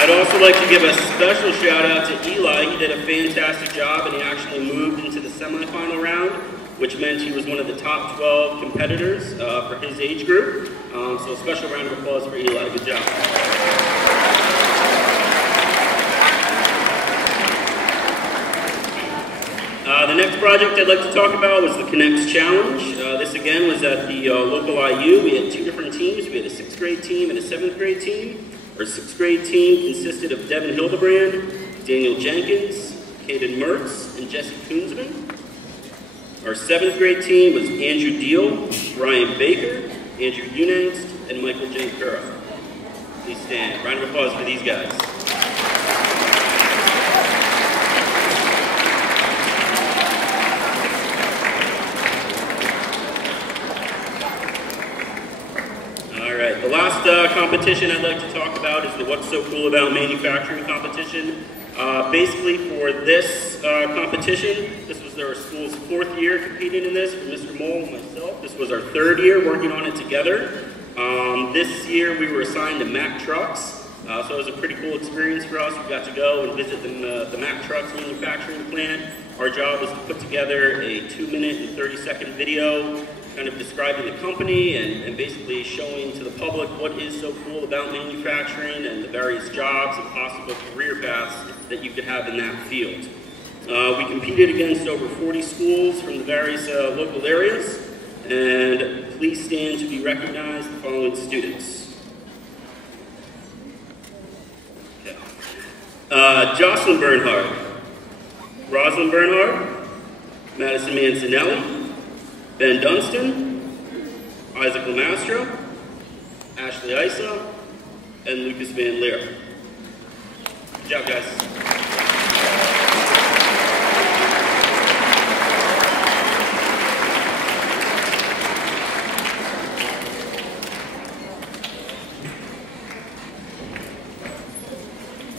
I'd also like to give a special shout out to Eli. He did a fantastic job and he actually moved into the semifinal round, which meant he was one of the top 12 competitors for his age group. So a special round of applause for Eli. Good job. The next project I'd like to talk about was the Connects Challenge. This again was at the local IU. We had 2 different teams. We had a 6th grade team and a 7th grade team. Our 6th grade team consisted of Devin Hildebrand, Daniel Jenkins, Caden Mertz, and Jesse Koonsman. Our 7th grade team was Andrew Deal, Brian Baker, Andrew Unangst, and Michael Jankura. Please stand. Round of applause for these guys. The last competition I'd like to talk about is the What's So Cool About Manufacturing competition. Basically for this competition, this was our school's 4th year competing in this, for Mr. Mole and myself. This was our 3rd year working on it together. This year we were assigned to Mack Trucks, so it was a pretty cool experience for us. We got to go and visit the Mack Trucks manufacturing plant. Our job was to put together a 2-minute and 30-second video kind of describing the company and basically showing to the public what is so cool about manufacturing and the various jobs and possible career paths that you could have in that field. We competed against over 40 schools from the various local areas, and please stand to be recognized the following students. Okay. Jocelyn Bernhard, Rosalind Bernhard, Madison Mancinelli, Ben Dunstan, Isaac Lamastro, Ashley Isa, and Lucas Van Leer. Good job, guys.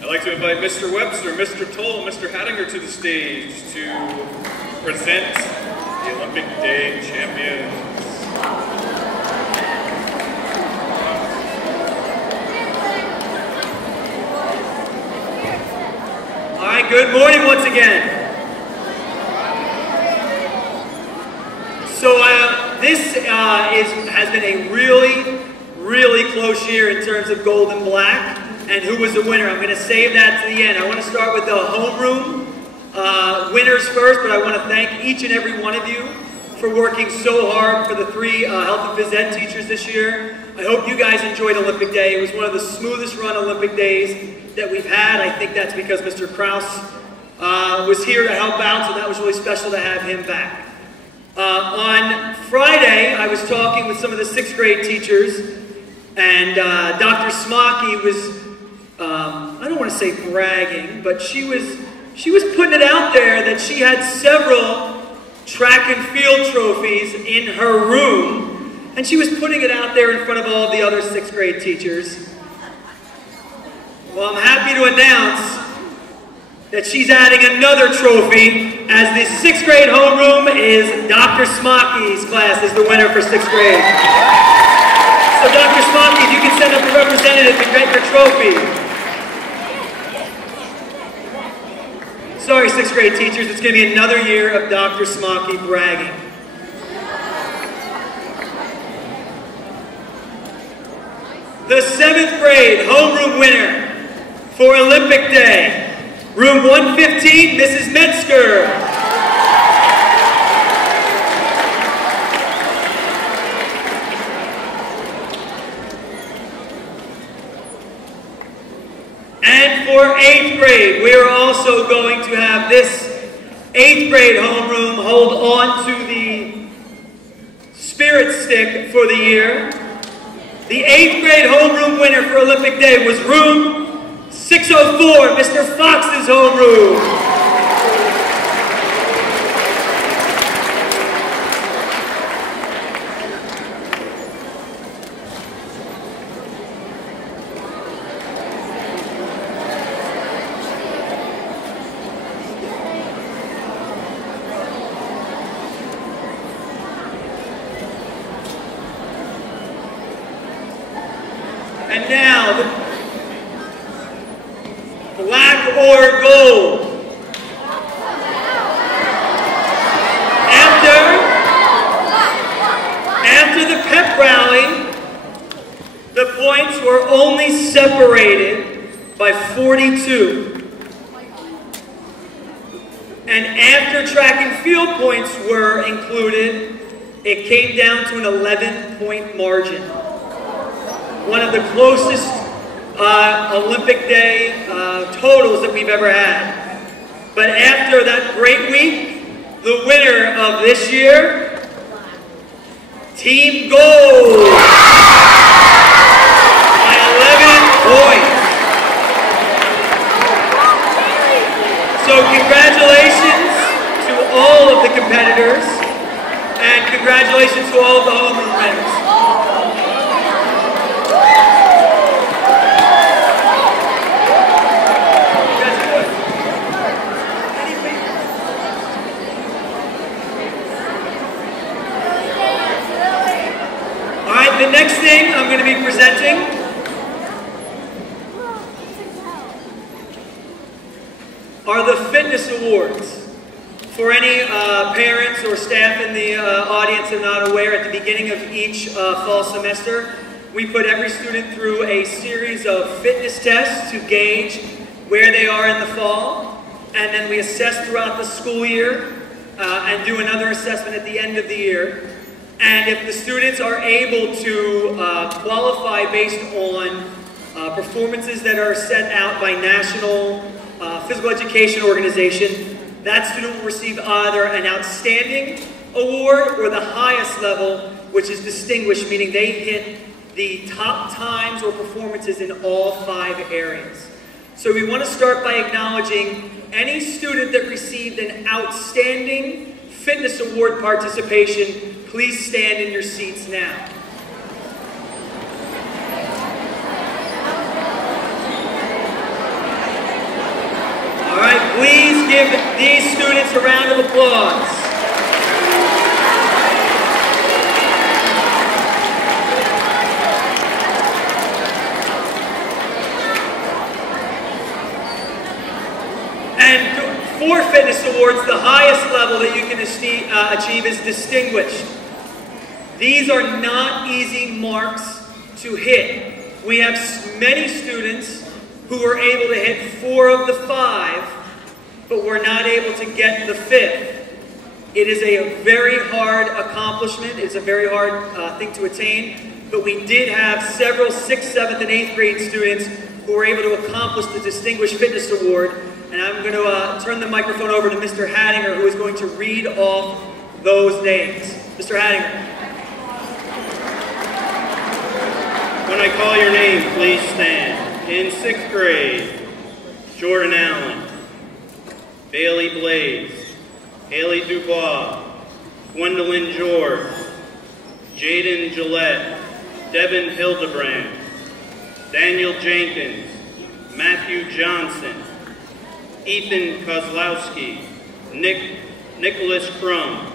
I'd like to invite Mr. Webster, Mr. Toll, Mr. Hattinger to the stage to present the Olympic Day champions. All right, good morning once again. So this has been a really close year in terms of gold and black and who was the winner. I'm going to save that to the end. I want to start with the homeroom winners first, but I want to thank each and every one of you for working so hard for the 3 health and phys ed teachers this year. I hope you guys enjoyed Olympic Day. It was one of the smoothest run Olympic days that we've had. I think that's because Mr. Kraus was here to help out, so that was really special to have him back. On Friday, I was talking with some of the 6th grade teachers, and Dr. Smocky was, I don't want to say bragging, but she was putting it out there that she had several track and field trophies in her room, and she was putting it out there in front of all of the other 6th grade teachers. Well, I'm happy to announce that she's adding another trophy, as the 6th grade homeroom is Dr. Smocky's class is the winner for 6th grade. So Dr. Smocky, if you can send up a representative to get your trophy. Sorry, 6th grade teachers, it's going to be another year of Dr. Smocky bragging. the 7th grade homeroom winner for Olympic Day, room 115, Mrs. Metzger. And for 8th grade, we are also going to have this 8th grade homeroom hold on to the spirit stick for the year. The 8th grade homeroom winner for Olympic Day was room 604, Mr. Fox's homeroom. And now, the black or gold. After the pep rally, the points were only separated by 42. And after track and field points were included, it came down to an 11-point margin. One of the closest Olympic Day totals that we've ever had. But after that great week, the winner of this year, Team Gold, by 11 points. So congratulations to all of the competitors, and congratulations to all of the homeroom winners. The next thing I'm going to be presenting are the fitness awards. For any parents or staff in the audience that are not aware, at the beginning of each fall semester, we put every student through a series of fitness tests to gauge where they are in the fall, and then we assess throughout the school year and do another assessment at the end of the year. And if the students are able to qualify based on performances that are set out by National Physical Education Organization, that student will receive either an outstanding award or the highest level, which is distinguished, meaning they hit the top times or performances in all 5 areas. So we want to start by acknowledging any student that received an outstanding fitness award participation. Please stand in your seats now. All right, please give these students a round of applause. And for fitness awards, the highest level that you can achieve is distinguished. These are not easy marks to hit. We have many students who were able to hit 4 of the 5, but were not able to get the 5th. It is a very hard accomplishment. It's a very hard thing to attain, but we did have several 6th, 7th, and 8th grade students who were able to accomplish the Distinguished Fitness Award, and I'm going to turn the microphone over to Mr. Hattinger, who is going to read off those names. Mr. Hattinger. When I call your name, please stand. In 6th grade, Jordan Allen, Bailey Blaze, Haley Dubois, Gwendolyn George, Jaden Gillette, Devin Hildebrand, Daniel Jenkins, Matthew Johnson, Ethan Kozlowski, Nicholas Crum,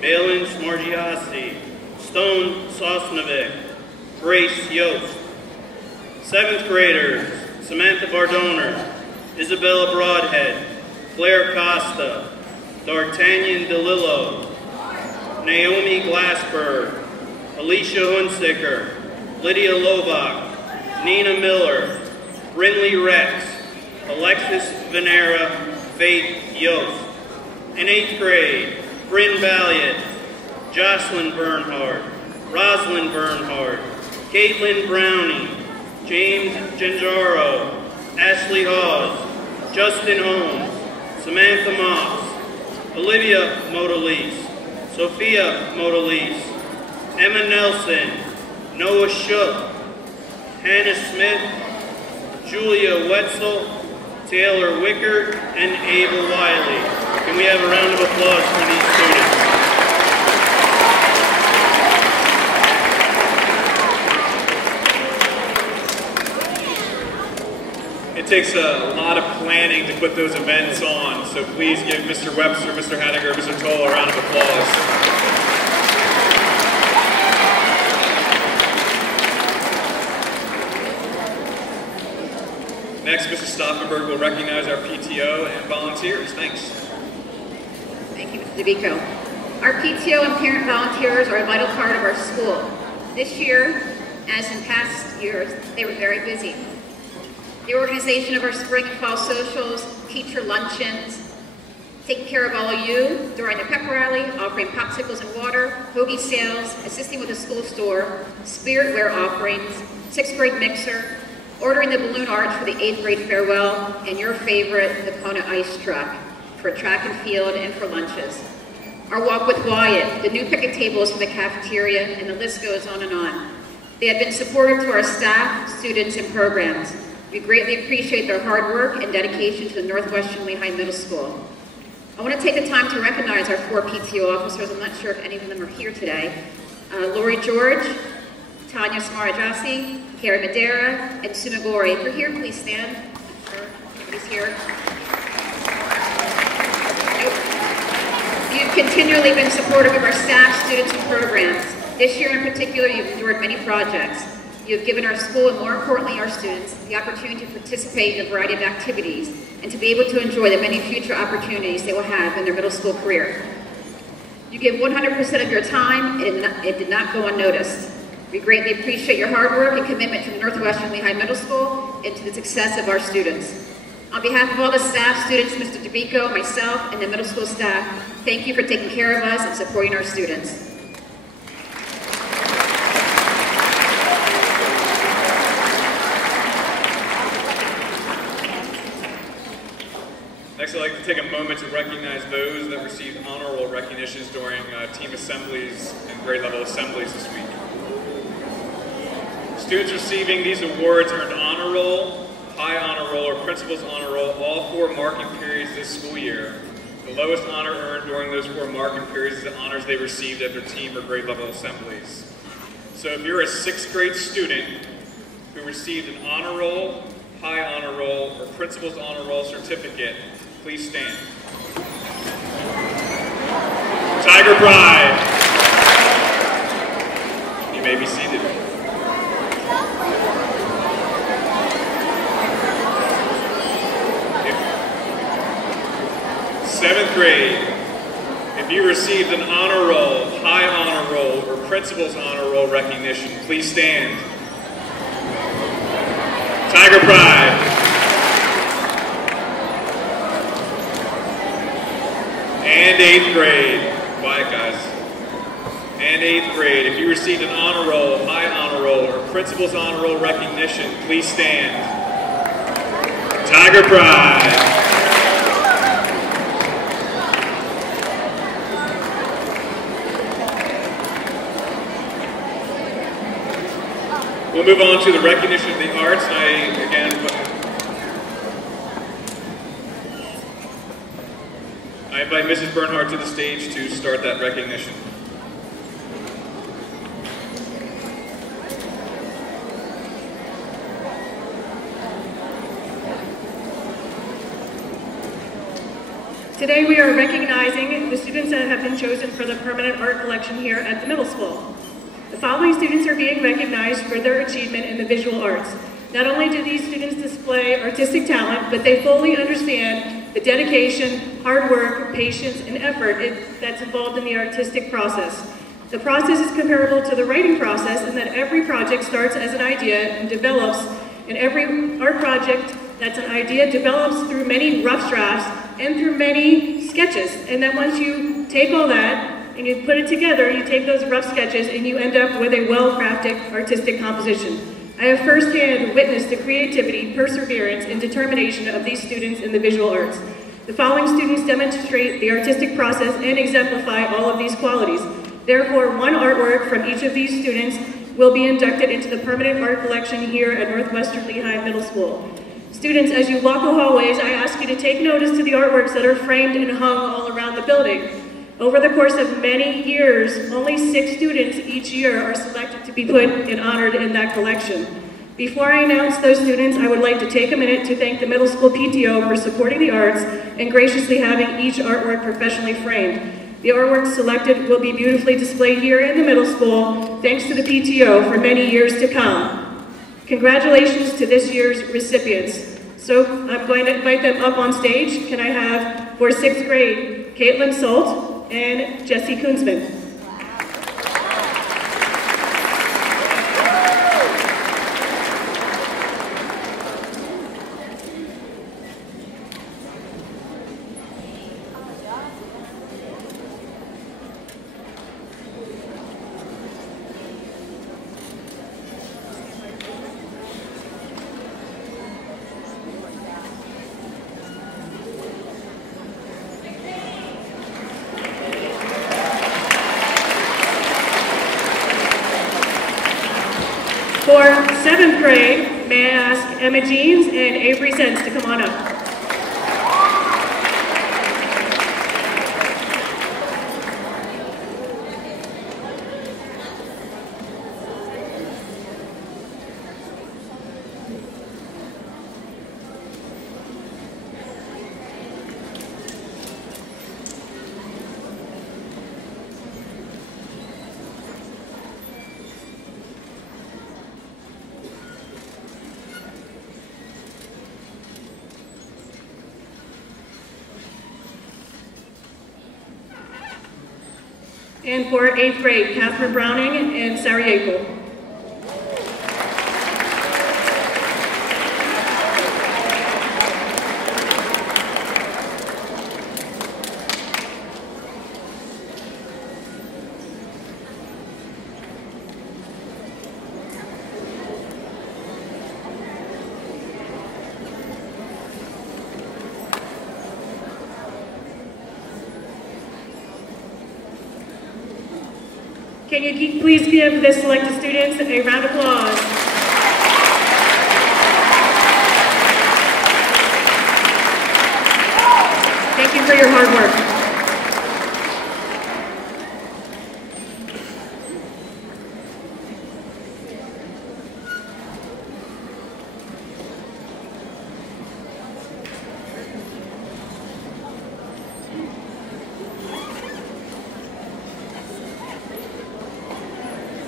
Balin Smargiassi, Stone Sosnovic, Grace Yost. 7th graders, Samantha Bardoner, Isabella Broadhead, Claire Costa, D'Artagnan DeLillo, Naomi Glassberg, Alicia Hunsicker, Lydia Lovak, Nina Miller, Brinley Rex, Alexis Venera, Faith Yost. In 8th grade, Bryn Valiant, Jocelyn Bernhardt, Rosalind Bernhardt, Caitlin Browning, James Genjaro, Ashley Hawes, Justin Holmes, Samantha Moss, Olivia Modalise, Sophia Modalise, Emma Nelson, Noah Shook, Hannah Smith, Julia Wetzel, Taylor Wicker, and Ava Wiley. Can we have a round of applause for these students? It takes a lot of planning to put those events on, so please give Mr. Webster, Mr. Hadiger, Mr. Toll a round of applause. Next, Mr. Stauffenberg will recognize our PTO and volunteers. Thanks. Thank you, Mr. DeVico. Our PTO and parent volunteers are a vital part of our school. This year, as in past years, they were very busy. The organization of our spring and fall socials, teacher luncheons, taking care of all of you during the pep rally, offering popsicles and water, hoagie sales, assisting with the school store, spirit wear offerings, 6th grade mixer, ordering the balloon arch for the 8th grade farewell, and your favorite, the Kona ice truck for track and field and for lunches. Our walk with Wyatt, the new picnic tables for the cafeteria, and the list goes on and on. They have been supportive to our staff, students, and programs. We greatly appreciate their hard work and dedication to the Northwestern Lehigh Middle School. I want to take the time to recognize our 4 PTO officers. I'm not sure if any of them are here today. Lori George, Tanya Smarajasi, Carrie Madera, and Sumagori. If you're here, please stand. Sure, everybody's here. You've continually been supportive of our staff, students, and programs. This year in particular, you've endured many projects. You have given our school, and more importantly our students, the opportunity to participate in a variety of activities and to be able to enjoy the many future opportunities they will have in their middle school career. You give 100% of your time, and it did not go unnoticed. We greatly appreciate your hard work and commitment to the Northwestern Lehigh Middle School and to the success of our students. On behalf of all the staff, students, Mr. DeVico, myself, and the middle school staff, thank you for taking care of us and supporting our students. Next, I'd like to take a moment to recognize those that received honor roll recognitions during team assemblies and grade level assemblies this week. Students receiving these awards earned honor roll, high honor roll, or principal's honor roll all 4 marking periods this school year. The lowest honor earned during those 4 marking periods is the honors they received at their team or grade level assemblies. So if you're a 6th grade student who received an honor roll, high honor roll, or principal's honor roll certificate, please stand. Tiger Pride. You may be seated. Seventh grade, if you received an honor roll, high honor roll, or principal's honor roll recognition, please stand. Tiger Pride. And 8th grade, quiet guys. And 8th grade, if you received an honor roll, high honor roll, or principal's honor roll recognition, please stand. Tiger Pride. We'll move on to the recognition of the arts, and I invite Mrs. Bernhardt to the stage to start that recognition. Today we are recognizing the students that have been chosen for the permanent art collection here at the middle school. The following students are being recognized for their achievement in the visual arts. Not only do these students display artistic talent, but they fully understand the dedication, hard work, patience, and effort that's involved in the artistic process. The process is comparable to the writing process in that every project starts as an idea and develops, and every art project that's an idea develops through many rough drafts and through many sketches. And then once you take all that and you put it together, you take those rough sketches and you end up with a well-crafted artistic composition. I have firsthand witnessed the creativity, perseverance, and determination of these students in the visual arts. The following students demonstrate the artistic process and exemplify all of these qualities. Therefore, one artwork from each of these students will be inducted into the permanent art collection here at Northwestern Lehigh Middle School. Students, as you walk the hallways, I ask you to take notice to the artworks that are framed and hung all around the building. Over the course of many years, only 6 students each year are selected to be put and honored in that collection. Before I announce those students, I would like to take a minute to thank the middle school PTO for supporting the arts and graciously having each artwork professionally framed. The artwork selected will be beautifully displayed here in the middle school, thanks to the PTO for many years to come. Congratulations to this year's recipients. So I'm going to invite them up on stage. Can I have, for 6th grade, Caitlin Salt and Jesse Kunzman. For 7th grade, may I ask Emma Jeans and Avery Sense to come on up. And for 8th grade, Catherine Browning and Sarah Yapel. Can you please give the selected students a round of applause? Thank you for your hard work.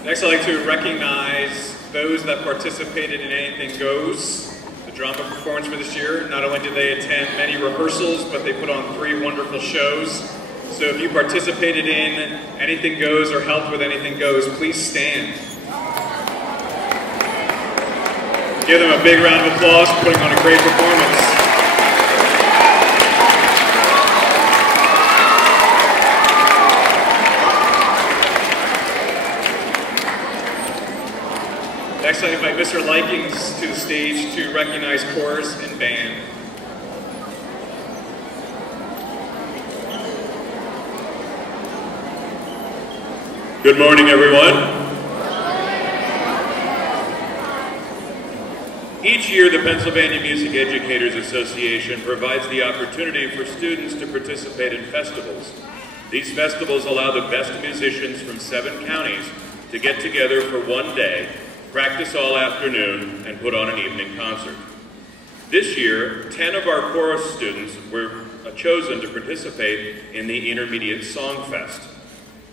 Next, I'd like to recognize those that participated in Anything Goes, the drama performance for this year. Not only did they attend many rehearsals, but they put on 3 wonderful shows. So if you participated in Anything Goes or helped with Anything Goes, please stand. Give them a big round of applause for putting on a great performance. Next, I invite Mr. Likings to the stage to recognize chorus and band. Good morning, everyone. Each year, the Pennsylvania Music Educators Association provides the opportunity for students to participate in festivals. These festivals allow the best musicians from 7 counties to get together for one day, practice all afternoon, and put on an evening concert. This year, 10 of our chorus students were chosen to participate in the Intermediate Song Fest.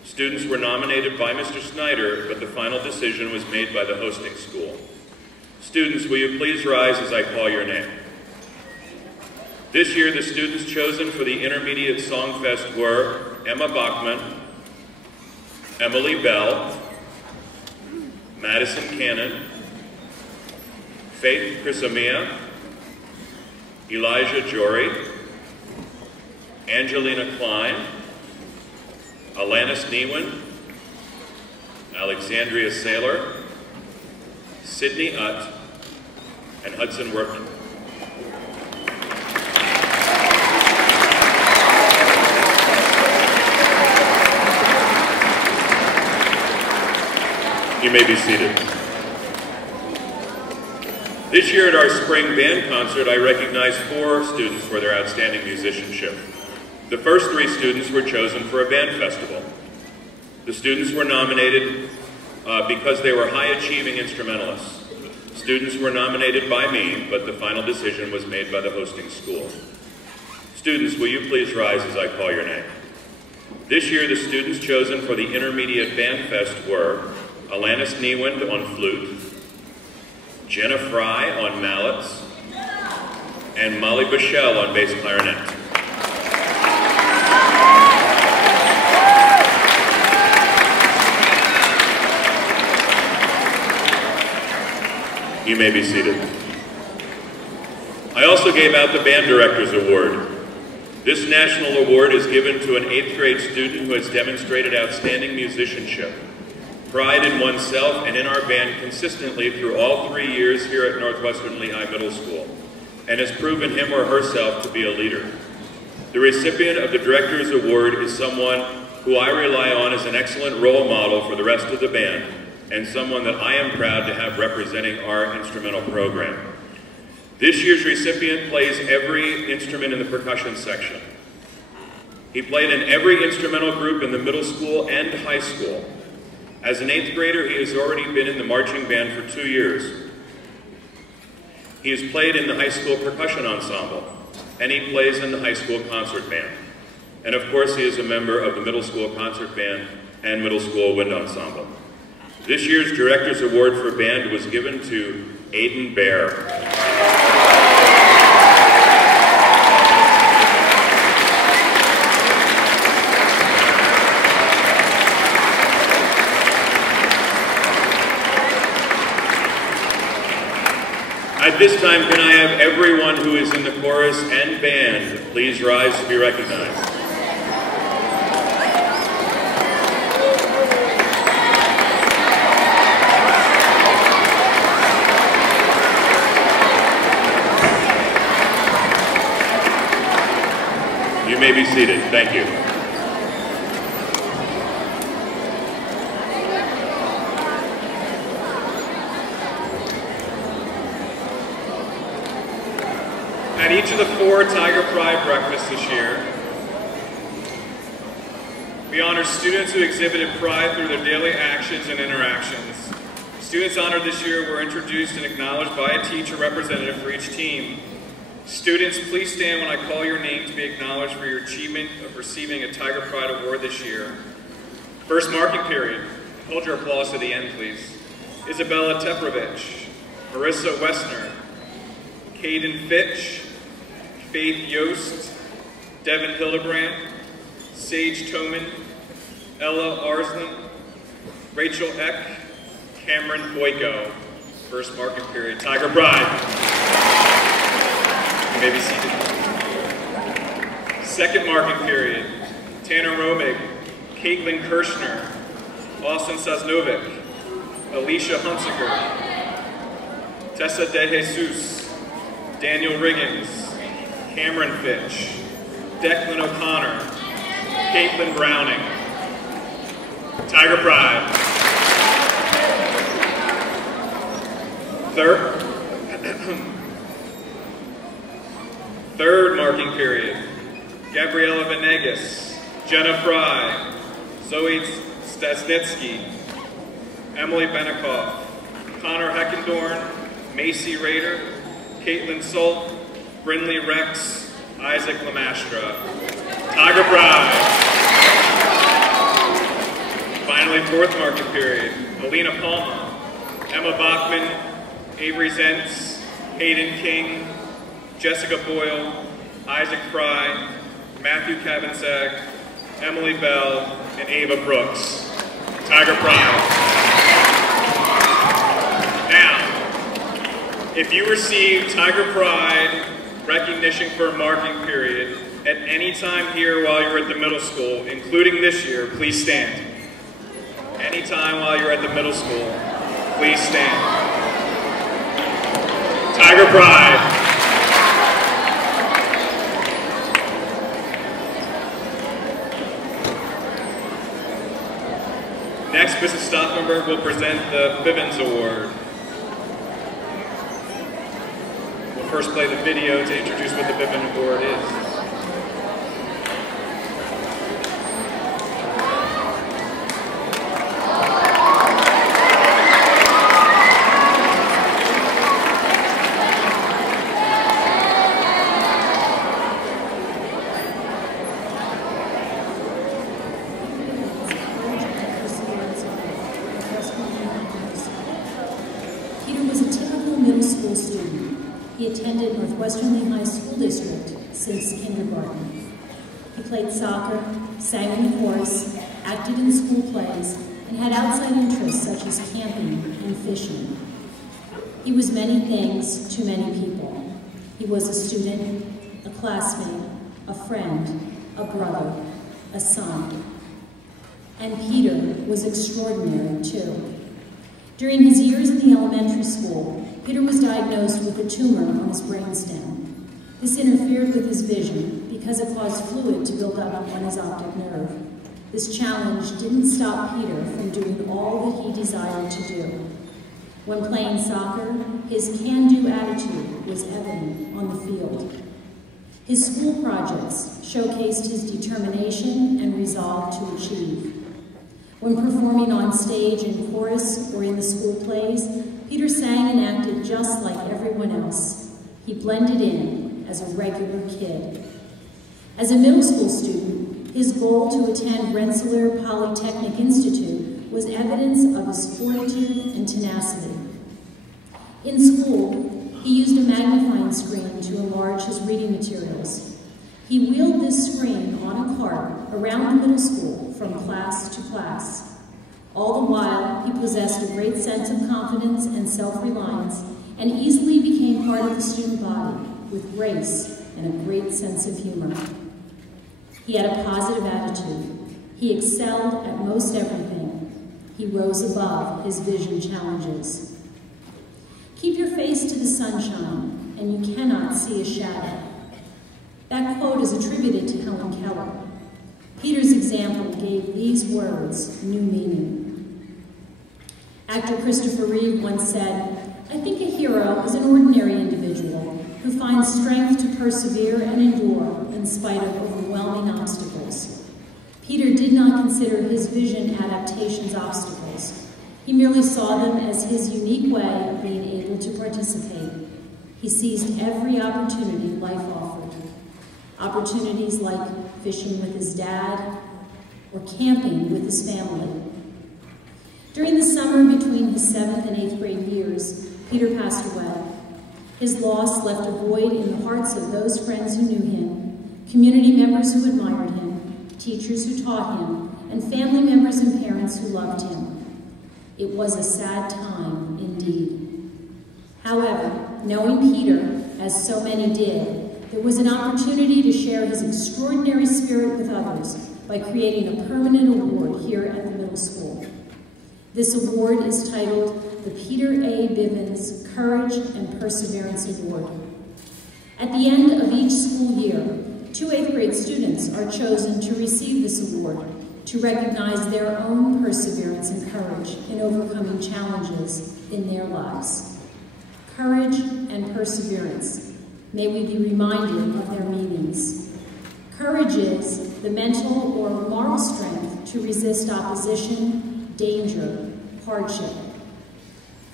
Students were nominated by Mr. Snyder, but the final decision was made by the hosting school. Students, will you please rise as I call your name? This year, the students chosen for the Intermediate Song Fest were Emma Bachman, Emily Bell, Madison Cannon, Faith Crisomia, Elijah Jory, Angelina Klein, Alanis Newen, Alexandria Saylor, Sydney Utt, and Hudson Workman. You may be seated. This year at our spring band concert, I recognized 4 students for their outstanding musicianship. The first 3 students were chosen for a band festival. The students were nominated because they were high-achieving instrumentalists. Students were nominated by me, but the final decision was made by the hosting school. Students, will you please rise as I call your name? This year, the students chosen for the Intermediate Band Fest were Alanis Newen on flute, Jenna Fry on mallets, and Molly Bichelle on bass clarinet. You may be seated. I also gave out the Band Director's Award. This national award is given to an 8th grade student who has demonstrated outstanding musicianship, pride in oneself and in our band consistently through all 3 years here at Northwestern Lehigh Middle School, and has proven him or herself to be a leader. The recipient of the Director's Award is someone who I rely on as an excellent role model for the rest of the band, and someone that I am proud to have representing our instrumental program. This year's recipient plays every instrument in the percussion section. He played in every instrumental group in the middle school and high school. As an 8th grader, he has already been in the marching band for 2 years. He has played in the high school percussion ensemble, and he plays in the high school concert band. And of course, he is a member of the middle school concert band and middle school wind ensemble. This year's Director's Award for Band was given to Aiden Bear. At this time, can I have everyone who is in the chorus and band please rise to be recognized? You may be seated. Thank you. At each of the 4 Tiger Pride breakfasts this year, we honor students who exhibited pride through their daily actions and interactions. Students honored this year were introduced and acknowledged by a teacher representative for each team. Students, please stand when I call your name to be acknowledged for your achievement of receiving a Tiger Pride Award this year. First marking period. Hold your applause to the end, please. Isabella Teprovich, Marissa Westner, Caden Fitch, Faith Yost, Devin Hildebrand, Sage Toman, Ella Arslan, Rachel Eck, Cameron Boyko. First marking period. Tiger Pride. You may be seated. Second marking period. Tanner Romig, Caitlin Kirshner, Austin Sosnovic, Alicia Hunsiker, Tessa De Jesus, Daniel Riggins, Cameron Fitch, Declan O'Connor, Caitlin Browning. Tiger Pride. Third marking period. Gabriela Venegas, Jenna Fry, Zoe Stasnitsky, Emily Benikoff, Connor Heckendorn, Macy Rader, Caitlin Solt, Brinley Rex, Isaac Lamastra. Tiger Pride. Finally, fourth marking period. Alina Palma, Emma Bachman, Avery Zentz, Hayden King, Jessica Boyle, Isaac Fry, Matthew Cavansag, Emily Bell, and Ava Brooks. Tiger Pride. Now, if you receive Tiger Pride recognition for a marking period at any time here while you're at the middle school, including this year, please stand. Anytime while you're at the middle school, please stand. Tiger Pride. Next, Mrs. Stauffenberg will present the Bivens Award. We'll first play the video to introduce what the Bivens Award is. He attended Northwestern High School District since kindergarten. He played soccer, sang in the chorus, acted in school plays, and had outside interests such as camping and fishing. He was many things to many people. He was a student, a classmate, a friend, a brother, a son. And Peter was extraordinary too. During his years in the elementary school, Peter was diagnosed with a tumor on his brainstem. This interfered with his vision because it caused fluid to build up on his optic nerve. This challenge didn't stop Peter from doing all that he desired to do. When playing soccer, his can-do attitude was evident on the field. His school projects showcased his determination and resolve to achieve. When performing on stage in chorus or in the school plays, Peter sang and acted just like everyone else. He blended in as a regular kid. As a middle school student, his goal to attend Rensselaer Polytechnic Institute was evidence of his fortitude and tenacity. In school, he used a magnifying screen to enlarge his reading materials. He wheeled this screen on a cart around the middle school from class to class. All the while, he possessed a great sense of confidence and self-reliance and easily became part of the student body with grace and a great sense of humor. He had a positive attitude. He excelled at most everything. He rose above his vision challenges. Keep your face to the sunshine, and you cannot see a shadow. That quote is attributed to Helen Keller. Peter's example gave these words new meaning. Actor Christopher Reeve once said, "I think a hero is an ordinary individual who finds strength to persevere and endure in spite of overwhelming obstacles." Peter did not consider his vision adaptations obstacles. He merely saw them as his unique way of being able to participate. He seized every opportunity life offered. Opportunities like fishing with his dad or camping with his family. During the summer between his 7th and 8th grade years, Peter passed away. His loss left a void in the hearts of those friends who knew him, community members who admired him, teachers who taught him, and family members and parents who loved him. It was a sad time indeed. However, knowing Peter, as so many did, there was an opportunity to share his extraordinary spirit with others by creating a permanent award here at the middle school. This award is titled the Peter A. Bivens Courage and Perseverance Award. At the end of each school year, 2 8th grade students are chosen to receive this award to recognize their own perseverance and courage in overcoming challenges in their lives. Courage and perseverance. May we be reminded of their meanings. Courage is the mental or moral strength to resist opposition, danger, hardship.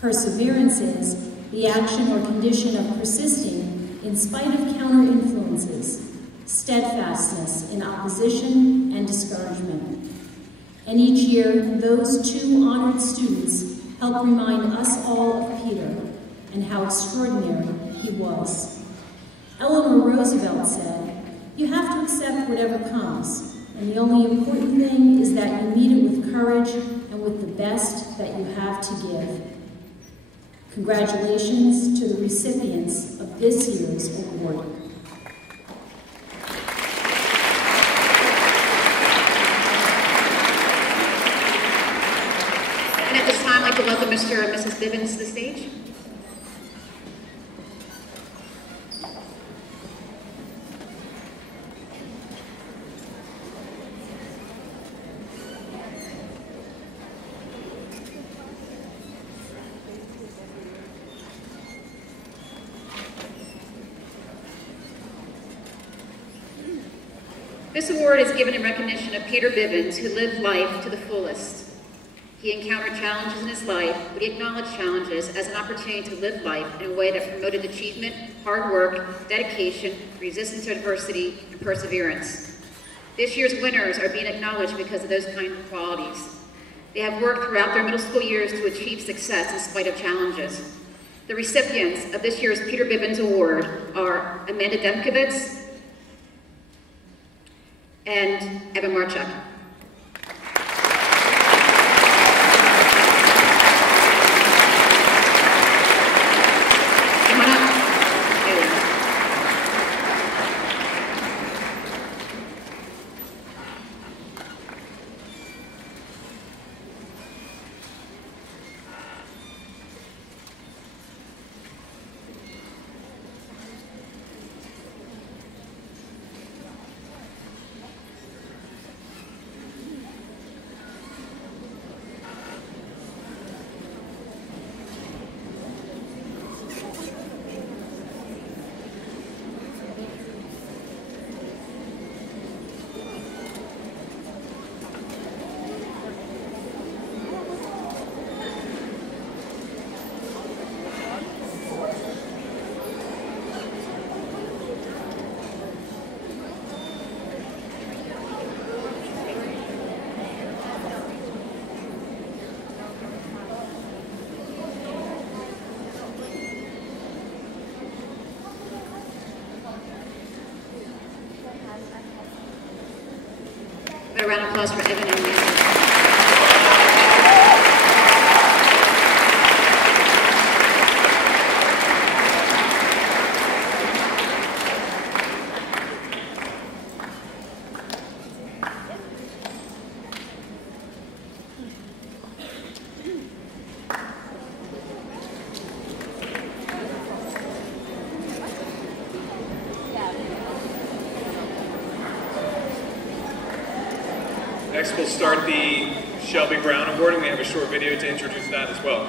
Perseverance is the action or condition of persisting in spite of counter-influences, steadfastness in opposition and discouragement. And each year, those 2 honored students help remind us all of Peter and how extraordinary he was. Eleanor Roosevelt said, "You have to accept whatever comes, And the only important thing is that you meet it with courage and with the best that you have to give. Congratulations to the recipients of this year's award. And at this time, I'd like to welcome Mr. and Mrs. Bivens to the stage. This award is given in recognition of Peter Bivens, who lived life to the fullest. He encountered challenges in his life, but he acknowledged challenges as an opportunity to live life in a way that promoted achievement, hard work, dedication, resistance to adversity, and perseverance. This year's winners are being acknowledged because of those kind of qualities. They have worked throughout their middle school years to achieve success in spite of challenges. The recipients of this year's Peter Bivens Award are Amanda Demkowitz and Evan Marchuk. A round of applause for Evan and Amanda. Next, we'll start the Shelby Brown Award, and we have a short video to introduce that as well.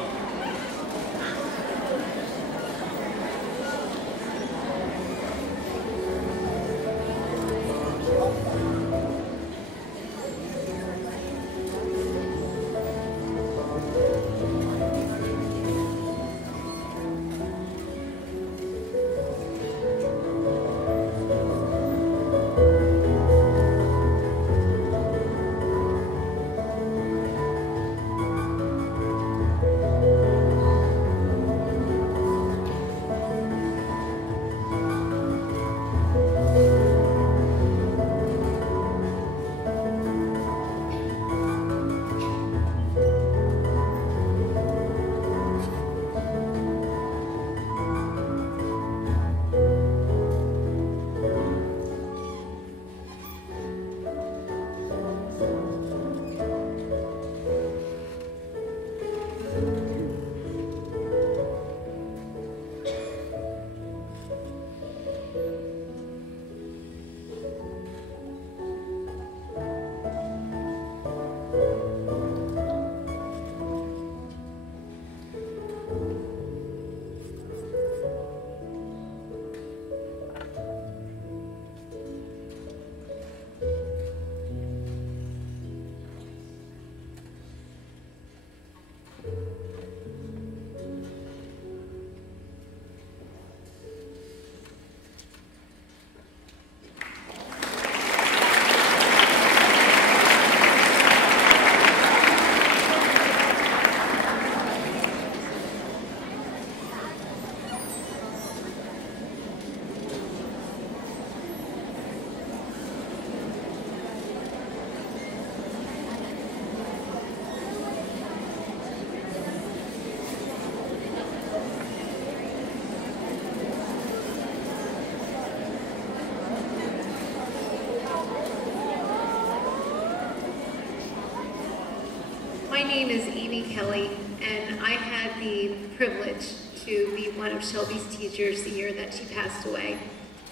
name is Amy Kelly, and I had the privilege to be one of Shelby's teachers the year that she passed away.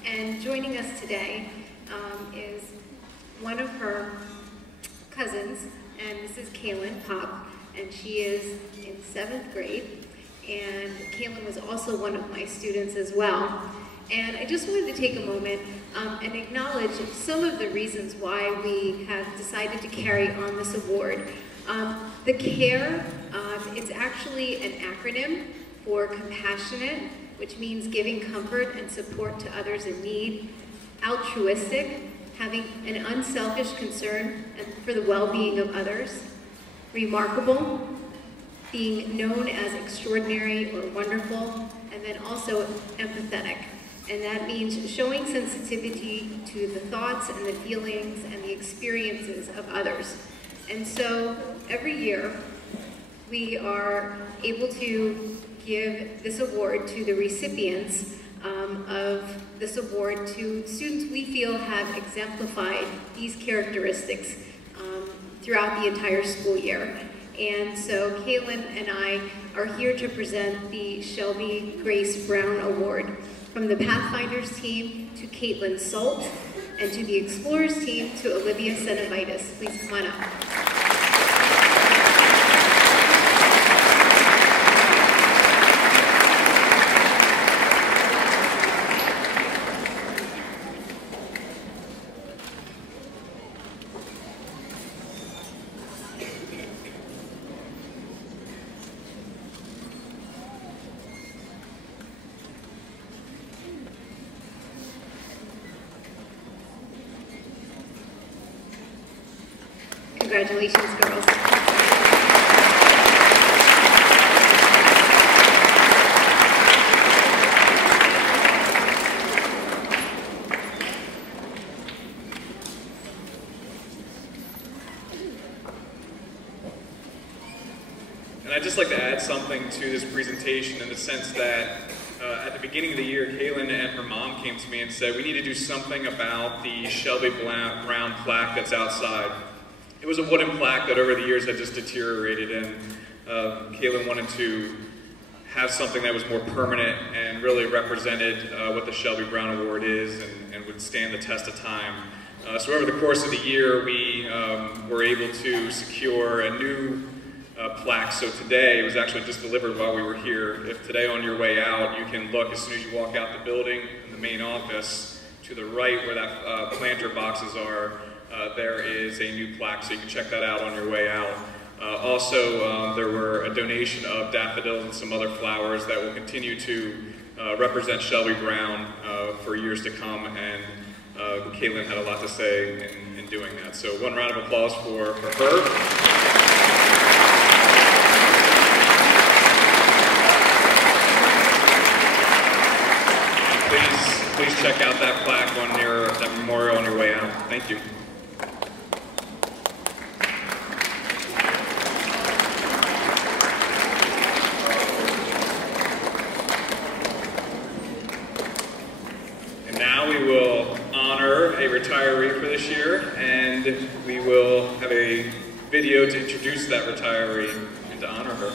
And joining us today is one of her cousins, and this is Kaylin Pop, and she is in 7th grade. And Kaylin was also one of my students as well. And I just wanted to take a moment and acknowledge some of the reasons why we have decided to carry on this award. The CARE, it's actually an acronym for compassionate, which means giving comfort and support to others in need. Altruistic, having an unselfish concern for the well-being of others. Remarkable, being known as extraordinary or wonderful, and then also empathetic. And that means showing sensitivity to the thoughts and the feelings and the experiences of others. And so every year we are able to give this award to the recipients of this award to students we feel have exemplified these characteristics throughout the entire school year. And so Kaylin and I are here to present the Shelby Grace Brown Award. From the Pathfinders team to Caitlin Salt, and to the Explorers team to Olivia Senovitis. Please come on up. Congratulations, girls. And I'd just like to add something to this presentation in the sense that at the beginning of the year, Kaylin and her mom came to me and said, we need to do something about the Shelby Brown plaque that's outside. It was a wooden plaque that over the years had just deteriorated, and Kaylin wanted to have something that was more permanent and really represented what the Shelby Brown Award is and would stand the test of time. So over the course of the year, we were able to secure a new plaque. So today, it was actually just delivered while we were here. If today on your way out, you can look as soon as you walk out the building in the main office to the right where that planter boxes are. There is a new plaque, so you can check that out on your way out. Also, there were a donation of daffodils and some other flowers that will continue to represent Shelby Brown for years to come, and Kaylin had a lot to say in doing that. So one round of applause for her. Please check out that plaque on that memorial on your way out. Thank you. And now we will honor a retiree for this year, and we will have a video to introduce that retiree and to honor her.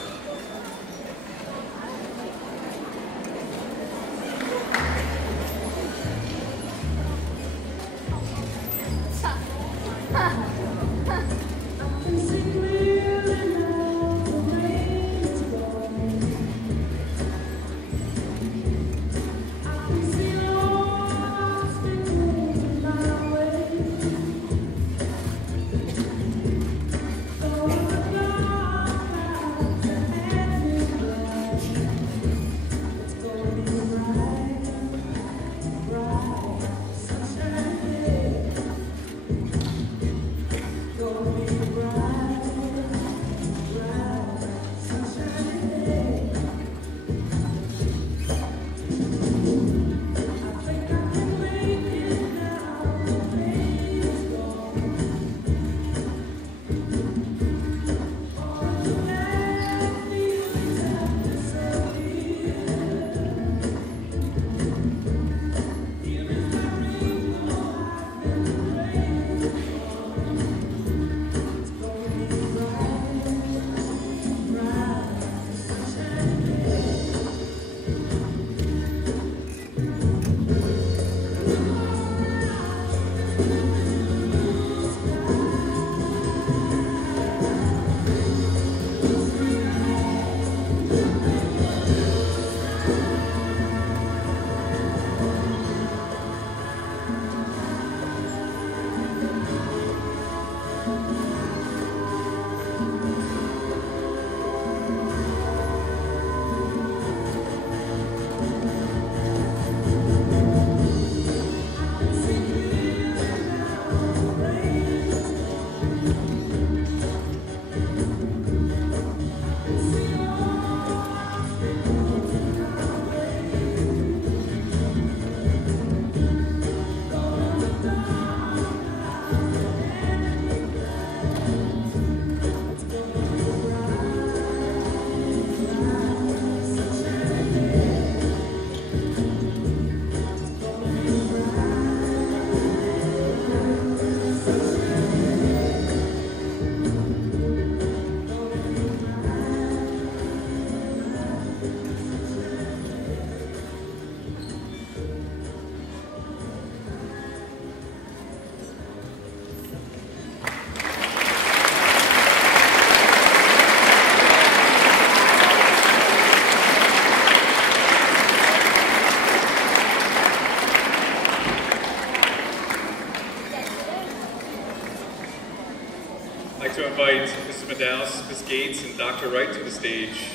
welcome Dr. Wright to the stage.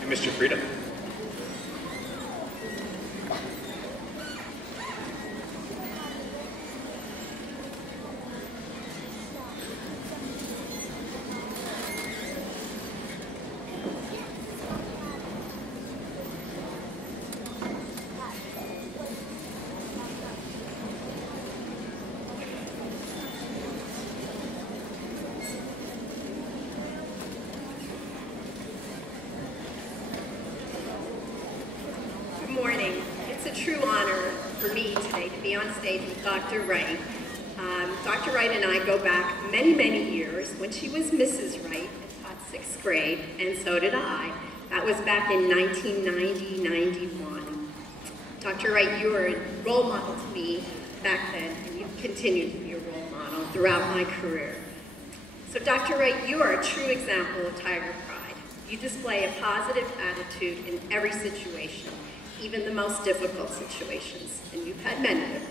And Mr. Frieda. Dr. Wright. Dr. Wright and I go back many, many years when she was Mrs. Wright and taught 6th grade, and so did I. That was back in 1990-91. Dr. Wright, you were a role model to me back then, and you've continued to be a role model throughout my career. So Dr. Wright, you are a true example of Tiger Pride. You display a positive attitude in every situation, even the most difficult situations, and you've had many of those.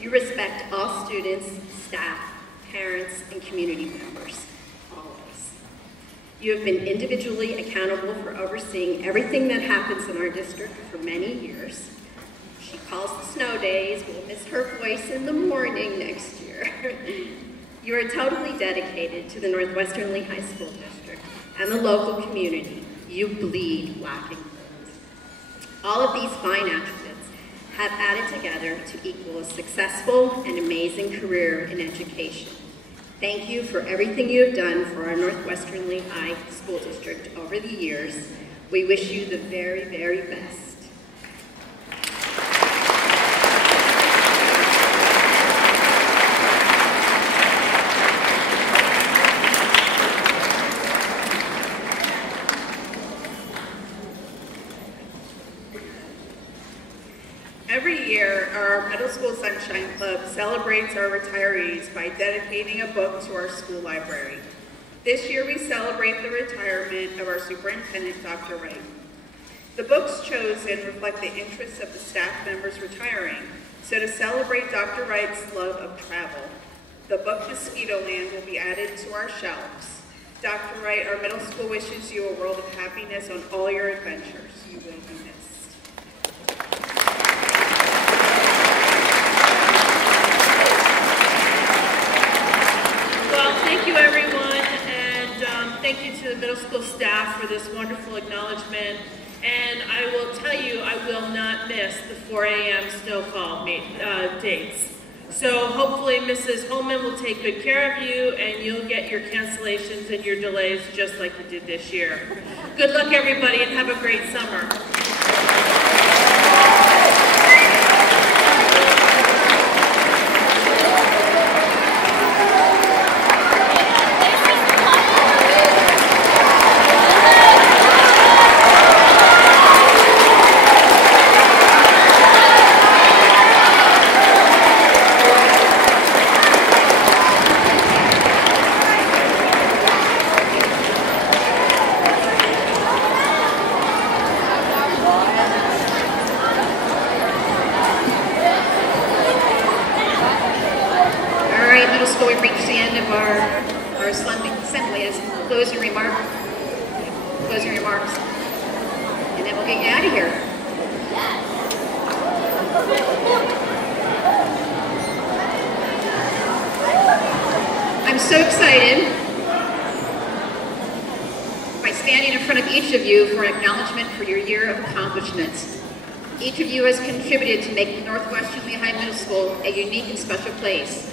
You respect all students, staff, parents, and community members, always. You have been individually accountable for overseeing everything that happens in our district for many years. She calls the snow days. We'll miss her voice in the morning next year. You are totally dedicated to the Northwestern Lee High School District and the local community. You bleed black and gold. All of these fine attributes have added together to equal a successful and amazing career in education. Thank you for everything you have done for our Northwestern Lee High School District over the years. We wish you the very, very best. Every year, our Middle School Sunshine Club celebrates our retirees by dedicating a book to our school library. This year, we celebrate the retirement of our superintendent, Dr. Wright. The books chosen reflect the interests of the staff members retiring, so to celebrate Dr. Wright's love of travel, the book Mosquito Land will be added to our shelves. Dr. Wright, our middle school wishes you a world of happiness on all your adventures. You will be missed. Thank you, everyone, and thank you to the middle school staff for this wonderful acknowledgement. And I will tell you, I will not miss the 4 a.m. snowfall dates. So hopefully Mrs. Holman will take good care of you, and you'll get your cancellations and your delays just like you did this year. Good luck, everybody, and have a great summer. I'm so excited by standing in front of each of you for an acknowledgement for your year of accomplishments. Each of you has contributed to make Northwestern Lee High Middle School a unique and special place.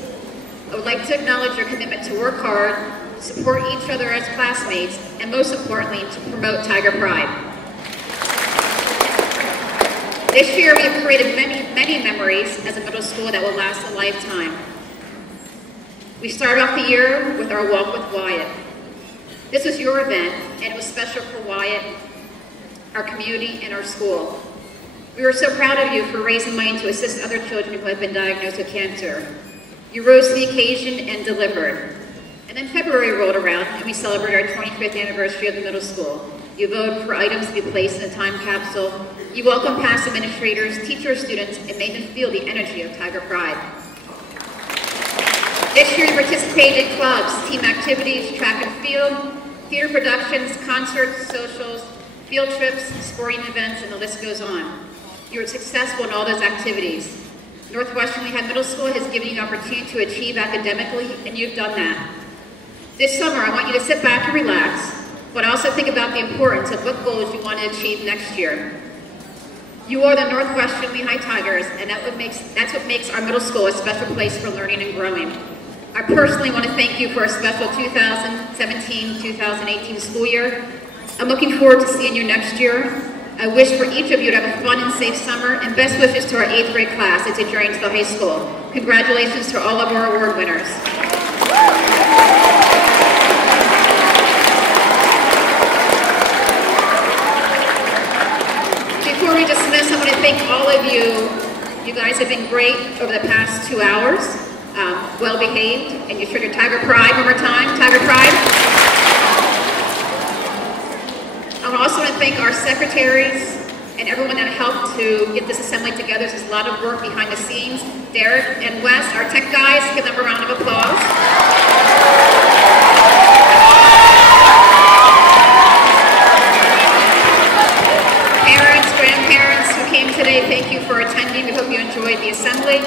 I would like to acknowledge your commitment to work hard, support each other as classmates, and most importantly, to promote Tiger Pride. This year, we have created many memories as a middle school that will last a lifetime. We started off the year with our Walk with Wyatt. This was your event, and it was special for Wyatt, our community, and our school. We were so proud of you for raising money to assist other children who have been diagnosed with cancer. You rose to the occasion and delivered. And then February rolled around, and we celebrated our 25th anniversary of the middle school. You voted for items to be placed in a time capsule. You welcomed past administrators, teachers, students, and made them feel the energy of Tiger Pride. This year you participated in clubs, team activities, track and field, theater productions, concerts, socials, field trips, sporting events, and the list goes on. You were successful in all those activities. Northwestern Lehigh Middle School has given you the opportunity to achieve academically, and you've done that. This summer, I want you to sit back and relax, but also think about the importance of what goals you want to achieve next year. You are the Northwestern Lehigh Tigers, and that's what makes our middle school a special place for learning and growing. I personally want to thank you for a special 2017-2018 school year. I'm looking forward to seeing you next year. I wish for each of you to have a fun and safe summer, and best wishes to our 8th grade class as it joins the high school. Congratulations to all of our award winners. Before we dismiss, I want to thank all of you. You guys have been great over the past 2 hours. Well behaved, and you showed your Tiger Pride one more time. Tiger Pride. I also want to thank our secretaries and everyone that helped to get this assembly together. There's a lot of work behind the scenes. Derek and Wes, our tech guys, give them a round of applause. Parents, grandparents who came today, thank you for attending. We hope you enjoyed the assembly.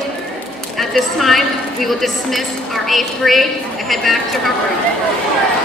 At this time, we will dismiss our 8th grade and head back to our room.